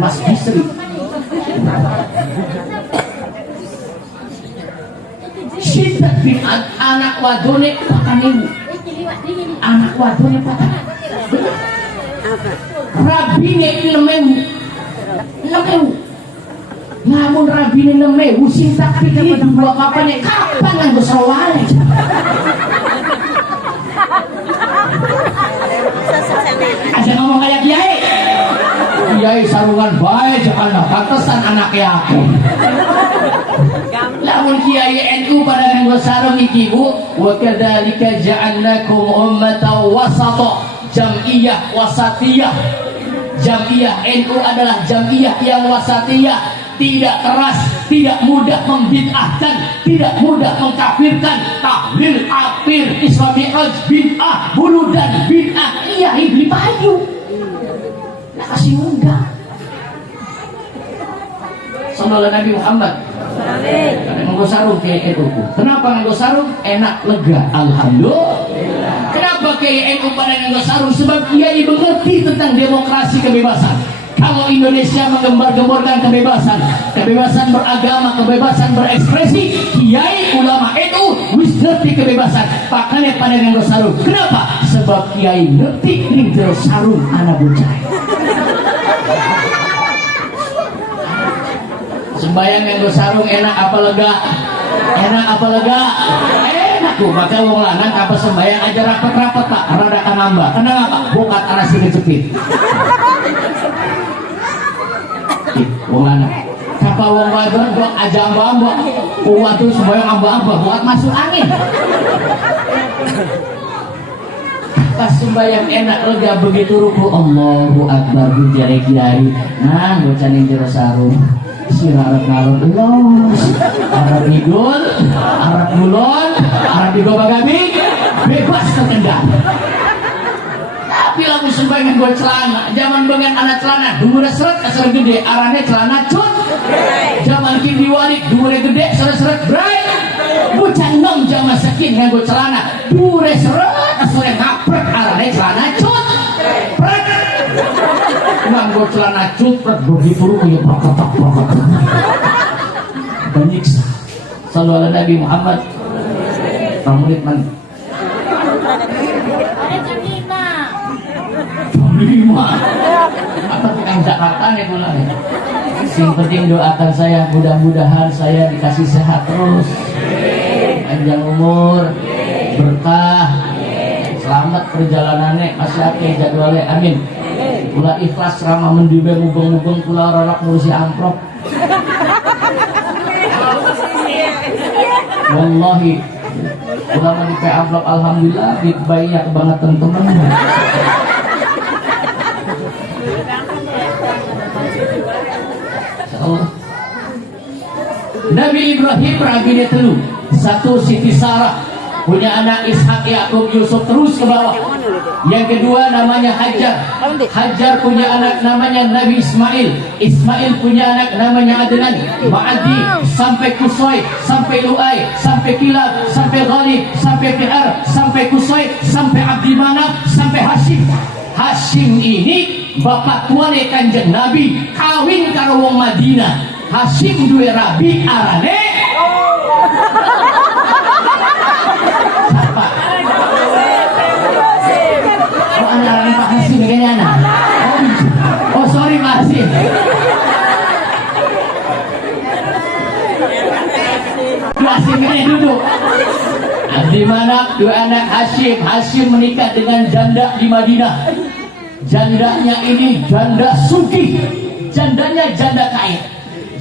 Mas Bisri. Syiddat bin Ad anak wadone 4.000. Anak wadone 4.000. Rabine 6.000. Namun rabine 6.000 sing tak pikir dua kapane kapan nganggo srawale. Aja ngomong kayak kiai. Kiai sarungan bae jangan pantesan anaknya aku. Lamun kiai NU pada nganggo sarung iki Bu, wa kadzalika ja'alnakum ummatan wasata, jam'iyah wasatiyah. Jam'iyah NU adalah jam'iyah yang wasatiyah, tidak keras, tidak mudah membid'ahkan, tidak mudah mengkafirkan. Tahlil kafir, Isra Mi'raj bid'ah, bunuh dan bid'ah, iya ibli payu. Nah kasih enggak. Sallallahu Nabi Muhammad. Karena nganggo sarung kayak itu. Kenapa nganggo sarung? Enak, lega. Alhamdulillah. Kenapa kayak NU pada nganggo sarung? Sebab kiai mengerti tentang demokrasi kebebasan. Kalau Indonesia menggembar-gemborkan kebebasan, kebebasan beragama, kebebasan berekspresi, kiai ulama NU wis ngerti kebebasan. Makanya pada nganggo sarung. Kenapa? Sebab kiai ngerti ning jero sarung anak bocah. Sembayang nganggo sarung enak apa lega? Enak apa lega? Enak tuh. Maka wong lanang apa sembayang aja rapet-rapet Pak, rada kan nambah. Kenapa? Bukat arah sini cepit. Wong lanang. Kapa wong wadon kok aja amba-amba. Kuat tuh sembayang amba-amba buat masuk angin. Pas sembayang enak lega begitu ruku Allahu Akbar jari kiai. Nah, bocah ning jero sarung. Sira arep-arep los, arep ngidul, arep ngulon, arep digobagami, bebas terkendali. Tapi lamun sembahyang nganggo celana, zaman bengan anak celana, dhuwure seret asar gede, arane celana cut. Zaman kini diwalik, dhuwure gede, seret-seret bray. Bocah nom zaman saking nganggo celana, dhuwure seret asar ngaprek, arane celana cut. Prek. Nganggo celana cupret begitu ruku ya prokotok banyak. Sallallahu Nabi Muhammad. Menit man. Jam 5. lima. Apa tukang Jakarta nih pula nih. Yang penting doakan saya, mudah-mudahan saya dikasih sehat terus, panjang umur, berkah, selamat perjalanannya, masih akeh jadwalnya, amin. Kula ikhlas ramah mendibe mubeng-mubeng kula rorok ngurusi amplop. Wallahi, kula mau dipe amplop alhamdulillah, banyak banget teman-teman. Nabi Ibrahim ragilnya telu. Satu Siti Sarah punya anak Ishak, Yakub, Yusuf, terus ke bawah. Yang kedua namanya Hajar. Hajar punya anak namanya Nabi Ismail. Ismail punya anak namanya Adnan. Ma'adi sampai Kusoi, sampai Lu'ai, sampai Kilab, sampai Ghalib, sampai Fi'ar, sampai Kusoi, sampai Abdi Manaf, sampai Hashim. Hashim ini bapak tuane Kanjeng Nabi kawin karo wong Madinah. Hashim duwe rabi arane siapa? Oh, anak Pak Hashim ini anak. Oh sorry Pak Hashim. Hashim ini duduk. Abdi Manaf dua anak Hashim. Hashim menikah dengan janda di Madinah. Jandanya ini janda sugih. Jandanya janda kaya.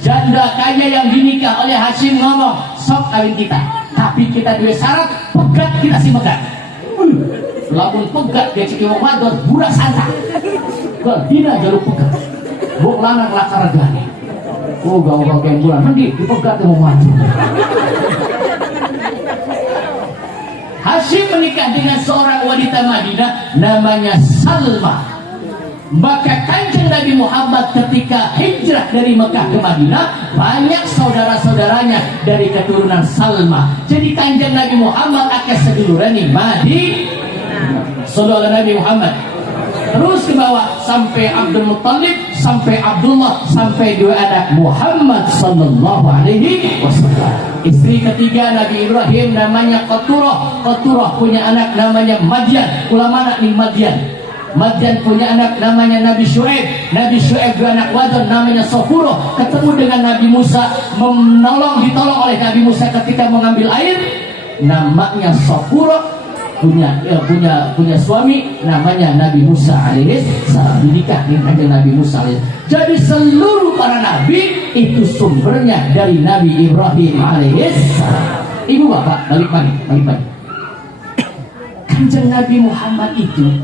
Janda kaya yang dinikah oleh Hashim ngomong, sok kawin kita, tapi kita dua syarat, pegat kita si megat. Lamun pegat dia cek wong wadon burak santa. Dina jaluk pegat. Buk lanang lakar regane. Oh gawe kayak bulan mandi dipegat wong wadon. Hashim menikah dengan seorang wanita Madinah namanya Salma. Maka Kanjeng Nabi Muhammad ketika hijrah dari Mekah ke Madinah, banyak saudara-saudaranya dari keturunan Salma. Jadi Kanjeng Nabi Muhammad akan sedulurani Madinah. Saudara Nabi Muhammad terus ke bawah sampai Abdul Muttalib, sampai Abdullah, sampai dua anak Muhammad sallallahu alaihi wasallam. Istri ketiga Nabi Ibrahim namanya Qaturah. Qaturah punya anak namanya Madian. Ulama anak nih Madian. Madian punya anak namanya Nabi Syuaib. Nabi Syuaib dua anak wadon namanya Sofuro. Ketemu dengan Nabi Musa, ditolong oleh Nabi Musa ketika mengambil air. Namanya Sofuro. Punya suami namanya Nabi Musa alaihissalam, dinikah dengan Nabi Musa alaihissalam. Jadi seluruh para nabi itu sumbernya dari Nabi Ibrahim alaihissalam. Ibu bapak balik pagi. Kanjeng Nabi Muhammad itu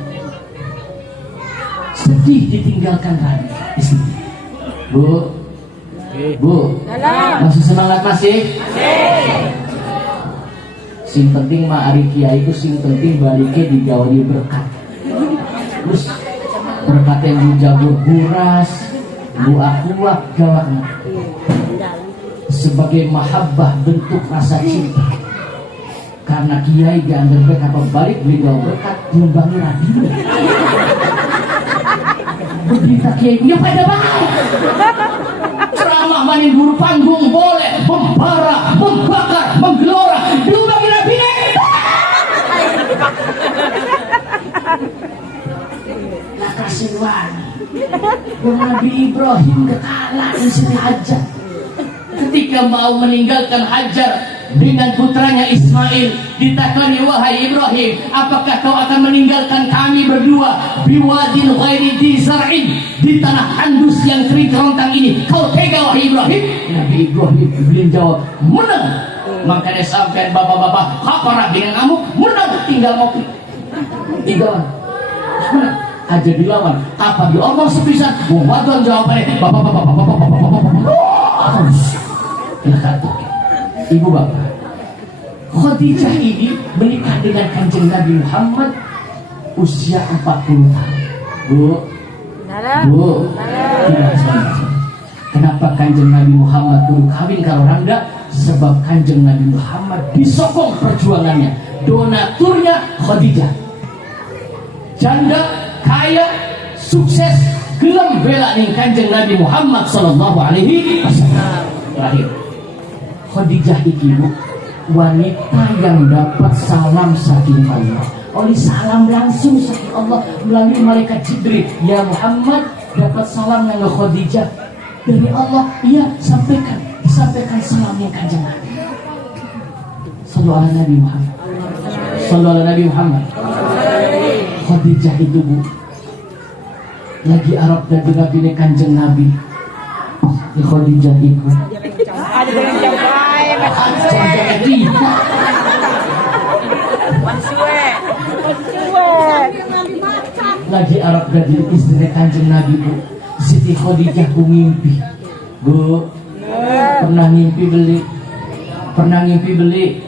sedih ditinggalkan Nabi istri. Bu, masih semangat masih? Sing penting mah ari kiai itu sing penting baliknya digawe berkat. Terus berkat yang dijago buras, bu akuah gawakna. Sebagai mahabbah bentuk rasa cinta. Karena kiai dianggap baik apa balik digawe berkat nyumbangi rabi. Berita kiai punya pada baik. Ceramah manin buru panggung boleh, membara, membakar, menggelora, diubangi rabi. Kasih wani Nabi Ibrahim kekalah di sini Hajar. Ketika mau meninggalkan Hajar dengan putranya Ismail, ditakani, wahai Ibrahim, apakah kau akan meninggalkan kami berdua biwadin ghairi di zar'in, di tanah handus yang kering kerontang ini? Kau tega wahai Ibrahim? Nabi Ibrahim belum jawab, menang. Makanya sampai bapak-bapak kaparah dengan kamu menang, tinggal ngopi, tinggal menang aja dilawan. Apa diomong sepisan wadon jawabannya bapak-bapak. Ibu bapak, Khadijah ini menikah dengan Kanjeng Nabi Muhammad usia 40 tahun. Bu, kenapa Kanjeng Nabi Muhammad dulu kawin kalau rangga? Sebab Kanjeng Nabi Muhammad disokong perjuangannya, donaturnya Khadijah, janda kaya sukses gelem bela ning Kanjeng Nabi Muhammad sallallahu alaihi wasallam. Terakhir, Khadijah itu wanita yang dapat salam saking Allah. oleh salam langsung saking Allah melalui malaikat Jibril. Ya Muhammad, dapat salam yang Khadijah dari Allah. Iya, sampaikan salamnya kanjeng Nabi. Sallallahu alaihi Nabi Muhammad. Sallallahu alaihi Nabi Muhammad. Khadijah itu Bu, lagi Arab dan Nabi kanjeng Nabi. Di Khadijah itu Ada yang capai, lagi Arab dan istri kanjeng Nabi Bu. Siti Khadijah ku ngimpi Bu, pernah ngimpi beli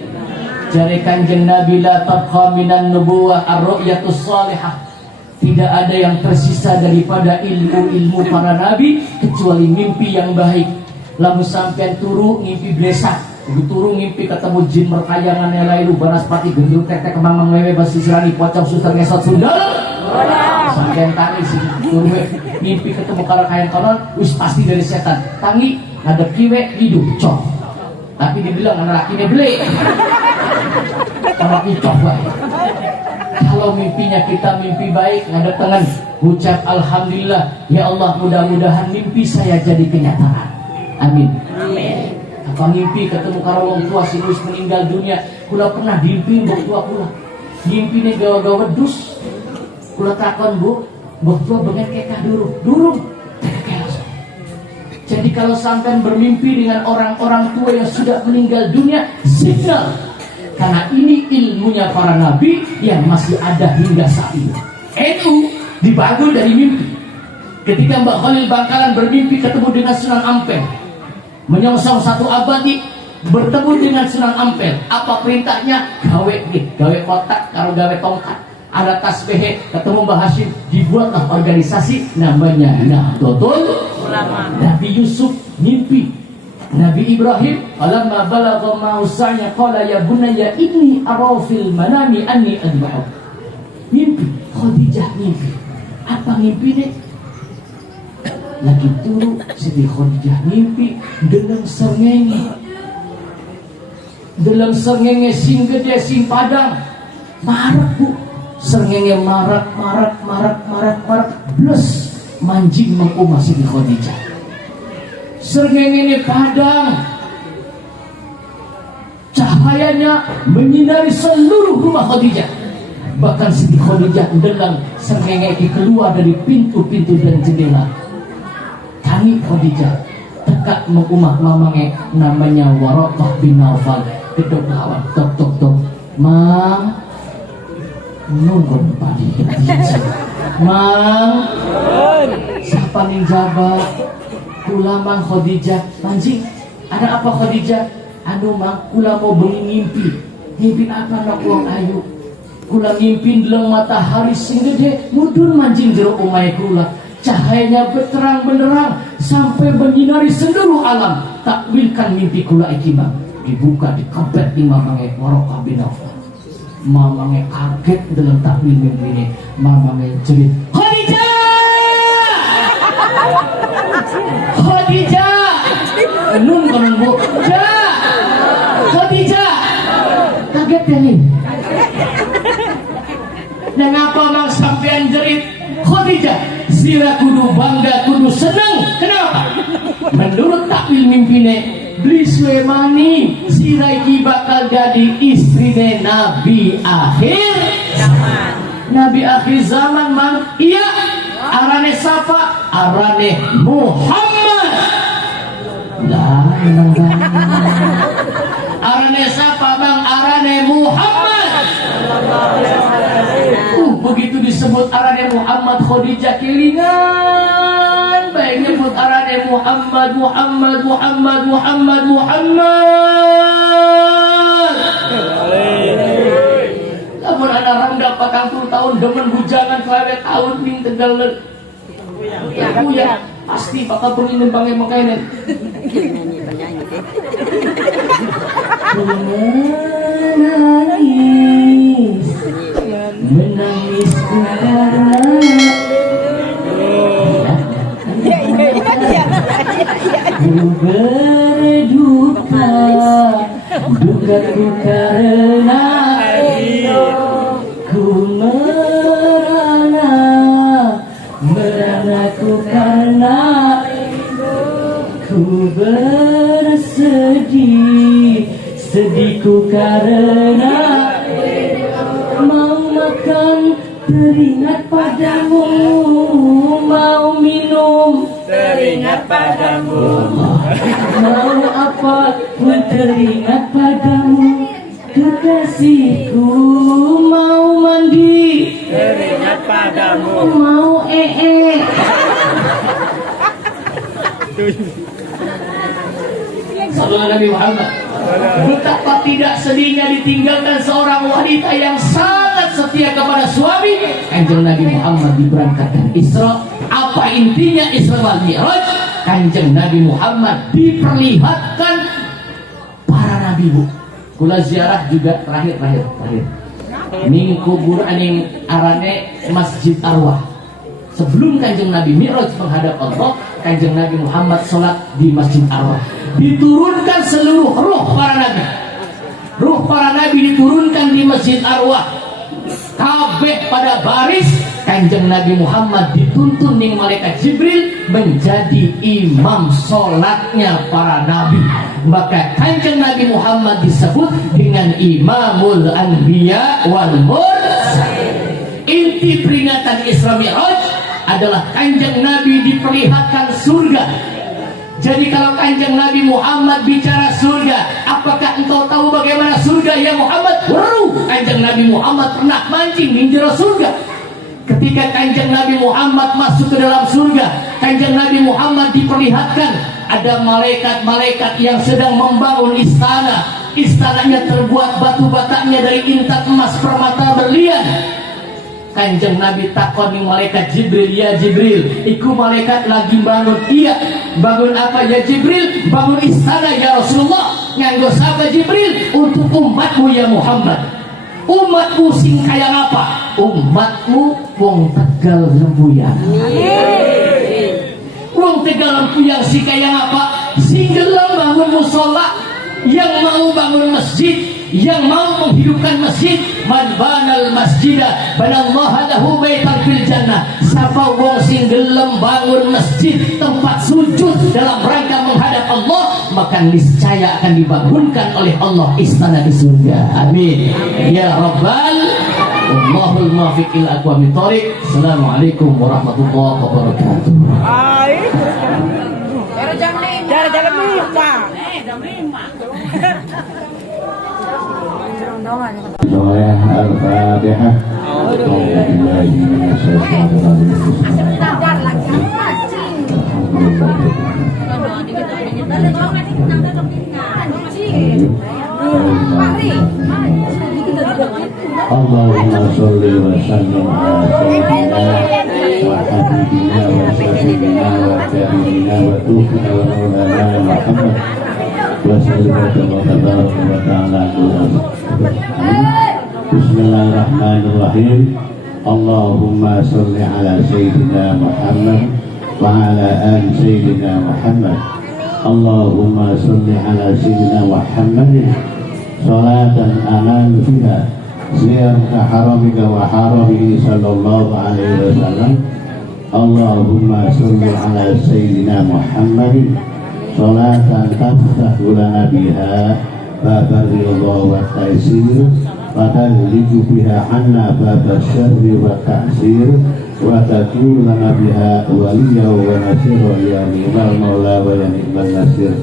jari kanjeng Nabi, la tabqa minan nubuwah ar-ru'yatus salihah. Tidak ada yang tersisa daripada ilmu-ilmu para nabi kecuali mimpi yang baik. Lamun sampean turu ngimpi blesak, turu ngimpi ketemu jin merkayangan lailu banaspati gendut tek kemamang wewe basi sirani pocong suster ngesot sundal. Sampean tangi sih turu ngimpi ketemu karo kayan konon wis pasti dari setan. Tangi ngadep kiwe hidup cok. Tapi dibilang anak laki beli. Kalau kita coba, kalau mimpinya kita mimpi baik, ngadep tangan, ucap alhamdulillah, ya Allah mudah-mudahan mimpi saya jadi kenyataan. Amin. Amin. Apa mimpi ketemu karo wong tua sing wis meninggal dunia, kula pernah dimpi mbok tua kula. Mimpine gawa-gawa wedhus. Kula takon, Bu, mbok tua bengen kekah durung. Jadi kalau sampai bermimpi dengan orang-orang tua yang sudah meninggal dunia, signal. Karena ini ilmunya para nabi yang masih ada hingga saat ini. NU dibangun dari mimpi. Ketika Mbak Khalil Bangkalan bermimpi ketemu dengan Sunan Ampel, menyongsong satu abadi, bertemu dengan Sunan Ampel. Apa perintahnya? Gawe kotak karo gawe tongkat. Ada tasbih, ketemu Mbah Hashim, dibuatlah organisasi namanya Nahdlatul Ulama. Nabi Yusuf mimpi. Nabi Ibrahim alamma balagha ma'usanya qala ya bunayya inni ara fil manami anni adbahuk. Mimpi. Khadijah mimpi. Apa mimpinya? Lagi turu Siti Khadijah mimpi dengan srengenge. Dalam srengenge sing gede sing padang. Marak Bu. Srengenge marak blus manjing mengumah Siti Khadijah. Srengenge ini padang, cahayanya menyinari seluruh rumah Khadijah. Bahkan Siti Khadijah mendelang srengenge ini keluar dari pintu-pintu dan jendela. Tangi Khadijah dekat mengumah mamangnya namanya Waraqah bin Naufal. Kedok lawan tok Mang nunggun padi Mang siapa ning jabat kula Mang Khadijah manjing ada apa Khadijah? Anu Mang kula mau bengi mimpi apa nak uang ayu kula ngimpi ndeleng matahari sing gede mudun manjing jero omahe kula cahayanya berterang benderang sampai menyinari seluruh alam. Takwilkan mimpi kula iki Mang. Dibuka dikempet di mamange Waraqah bin Naufal. Mamange kaget dengan takwil mimpi ini. Mamange jerit, Khadijah nun kanan Bu Khadijah kaget ya nih. Dan apa Mang sampean jerit Khadijah? Sira kudu bangga, kudu seneng. Kenapa? Menurut takwil mimpine beli suemani sira iki bakal jadi istrine Nabi akhir zaman. Nabi akhir zaman Mang. Iya. Arane sapa? Arane Muhammad. Lah, arane sapa Bang? Arane Muhammad. Begitu disebut arane Muhammad Khadijah kelingan. Baik nyebut arane Muhammad. Lamun ada randa 40 tahun demen bujangan kelawe tahun ning Tegal. Ya, pasti bakal pergi nembangnya makanya. Menangis karena ku berduka karena ku Ku bersedih, sedihku karena mau makan teringat padamu, mau minum Teringat padamu, mau apa pun teringat padamu, kekasihku mau mandi teringat padamu. mau Sallallahu Nabi Muhammad. Betapa tidak sedihnya ditinggalkan seorang wanita yang sangat setia kepada suami. Kanjeng Nabi Muhammad diberangkatkan Isra. Apa intinya Isra wal Mi'raj? Kanjeng Nabi Muhammad diperlihatkan para nabi, Bu. Kula ziarah juga terakhir. Ning kubur aning arane Masjid Arwah. Sebelum Kanjeng Nabi Mi'raj menghadap Allah, Kanjeng Nabi Muhammad sholat di Masjid Arwah. Diturunkan seluruh ruh para nabi. Ruh para nabi diturunkan di Masjid Arwah. Kabeh pada baris, Kanjeng Nabi Muhammad dituntun ning malaikat Jibril menjadi imam sholatnya para nabi. Maka Kanjeng Nabi Muhammad disebut dengan Imamul Anbiya wal Mursalin. Inti peringatan Isra Mi'raj adalah Kanjeng Nabi diperlihatkan surga. Jadi kalau Kanjeng Nabi Muhammad bicara surga, apakah engkau tahu bagaimana surga ya Muhammad? Weruh, Kanjeng Nabi Muhammad pernah mancing di jero surga. Ketika Kanjeng Nabi Muhammad masuk ke dalam surga, Kanjeng Nabi Muhammad diperlihatkan ada malaikat-malaikat yang sedang membangun istana. Istananya terbuat batu batanya dari intan emas permata berlian. Kanjeng Nabi takoni malaikat Jibril, ya Jibril, iku malaikat lagi bangun. Iya, bangun apa ya Jibril? Bangun istana ya Rasulullah. Nganggo sapa Jibril? Untuk umatmu ya Muhammad. Umatmu sing kaya apa? Umatmu wong Tegal Lempuyang. Wong Tegal Lempuyang si kaya apa? Sing gelem bangun musola, yang mau bangun masjid, yang mau menghidupkan masjid. Man banal masjidah banallaha lahu baitan fil jannah. Sapa wong sing gelem bangun masjid, tempat sujud dalam rangka menghadap Allah, maka niscaya akan dibangunkan oleh Allah istana di surga. Amin ya rabbal Allahul muwaffiq ila aqwamit thoriq. Assalamualaikum warahmatullahi wabarakatuh. Jangan lupa. Al-Fatihah. Allahumma sholli wa sallim ala sayyidina wa habibina wa syafi'ina wa karimina wa tuhina wa maulana Muhammad wa sallim wa tabaraka wa ta'ala. Bismillahirrahmanirrahim. Allahumma sholli ala sayyidina Muhammad wa ala ali sayyidina Muhammad. Allahumma sholli ala sayyidina Muhammadin salatan aman fiha ziyarta haramika wa haramihi sallallahu alaihi wasallam. Allahumma sholli ala sayyidina Muhammadin salatan taftahu lana biha babar ridha wa taysir wa tadliku biha anna babas syarri wa ta'sir wa takunu lana biha waliya wa nasira ya ni'mal maula wa ya ni'mal nasir.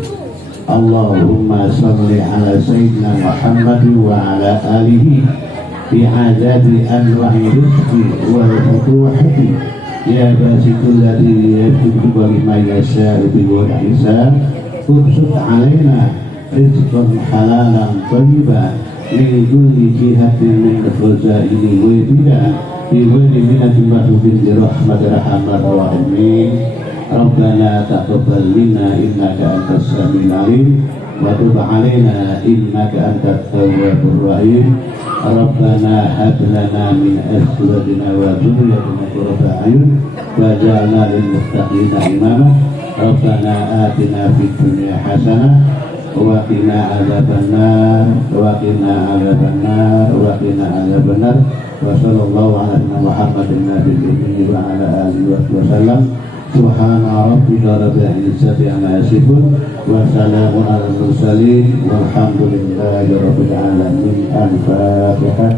Allahumma sholli ala sayyidina Muhammad wa ala alihi bi'adadi anwa'i rizqi wal futuhati ya basitul ladhi yabtuku wa lima yasha'u biwal hisab. Ubsut alaina rizqan halalan tayyiban min kulli jihatin min khazaini wajida biwali minatin mahubin dirahmat rahmat rahimin. Rabbana taqabbal minna innaka antas samiul alim wa tub alaina innaka antat tawwabur rahim. Rabbana hab lana min azwajina wa dhurriyyatina qurrata a'yun waj'alna lil muttaqina imama. Rabbana atina fid dunya hasanah wa qina adzabannar wa qina adzabannar wa qina adzabannar. Wa sallallahu ala Muhammadin nabiyyi wa ala alihi wa sallam. Subhana rabbika rabbil izzati amma yasifun wa salamun alal mursalin walhamdulillahi rabbil alamin. Al-Fatihah.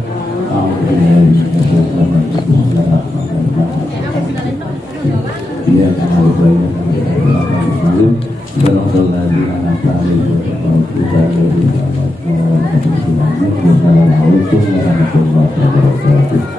A'udzu billahi minasyaitonir rajim. Bismillahirrahmanirrahim. Ya Assalamualaikum warahmatullahi wabarakatuh.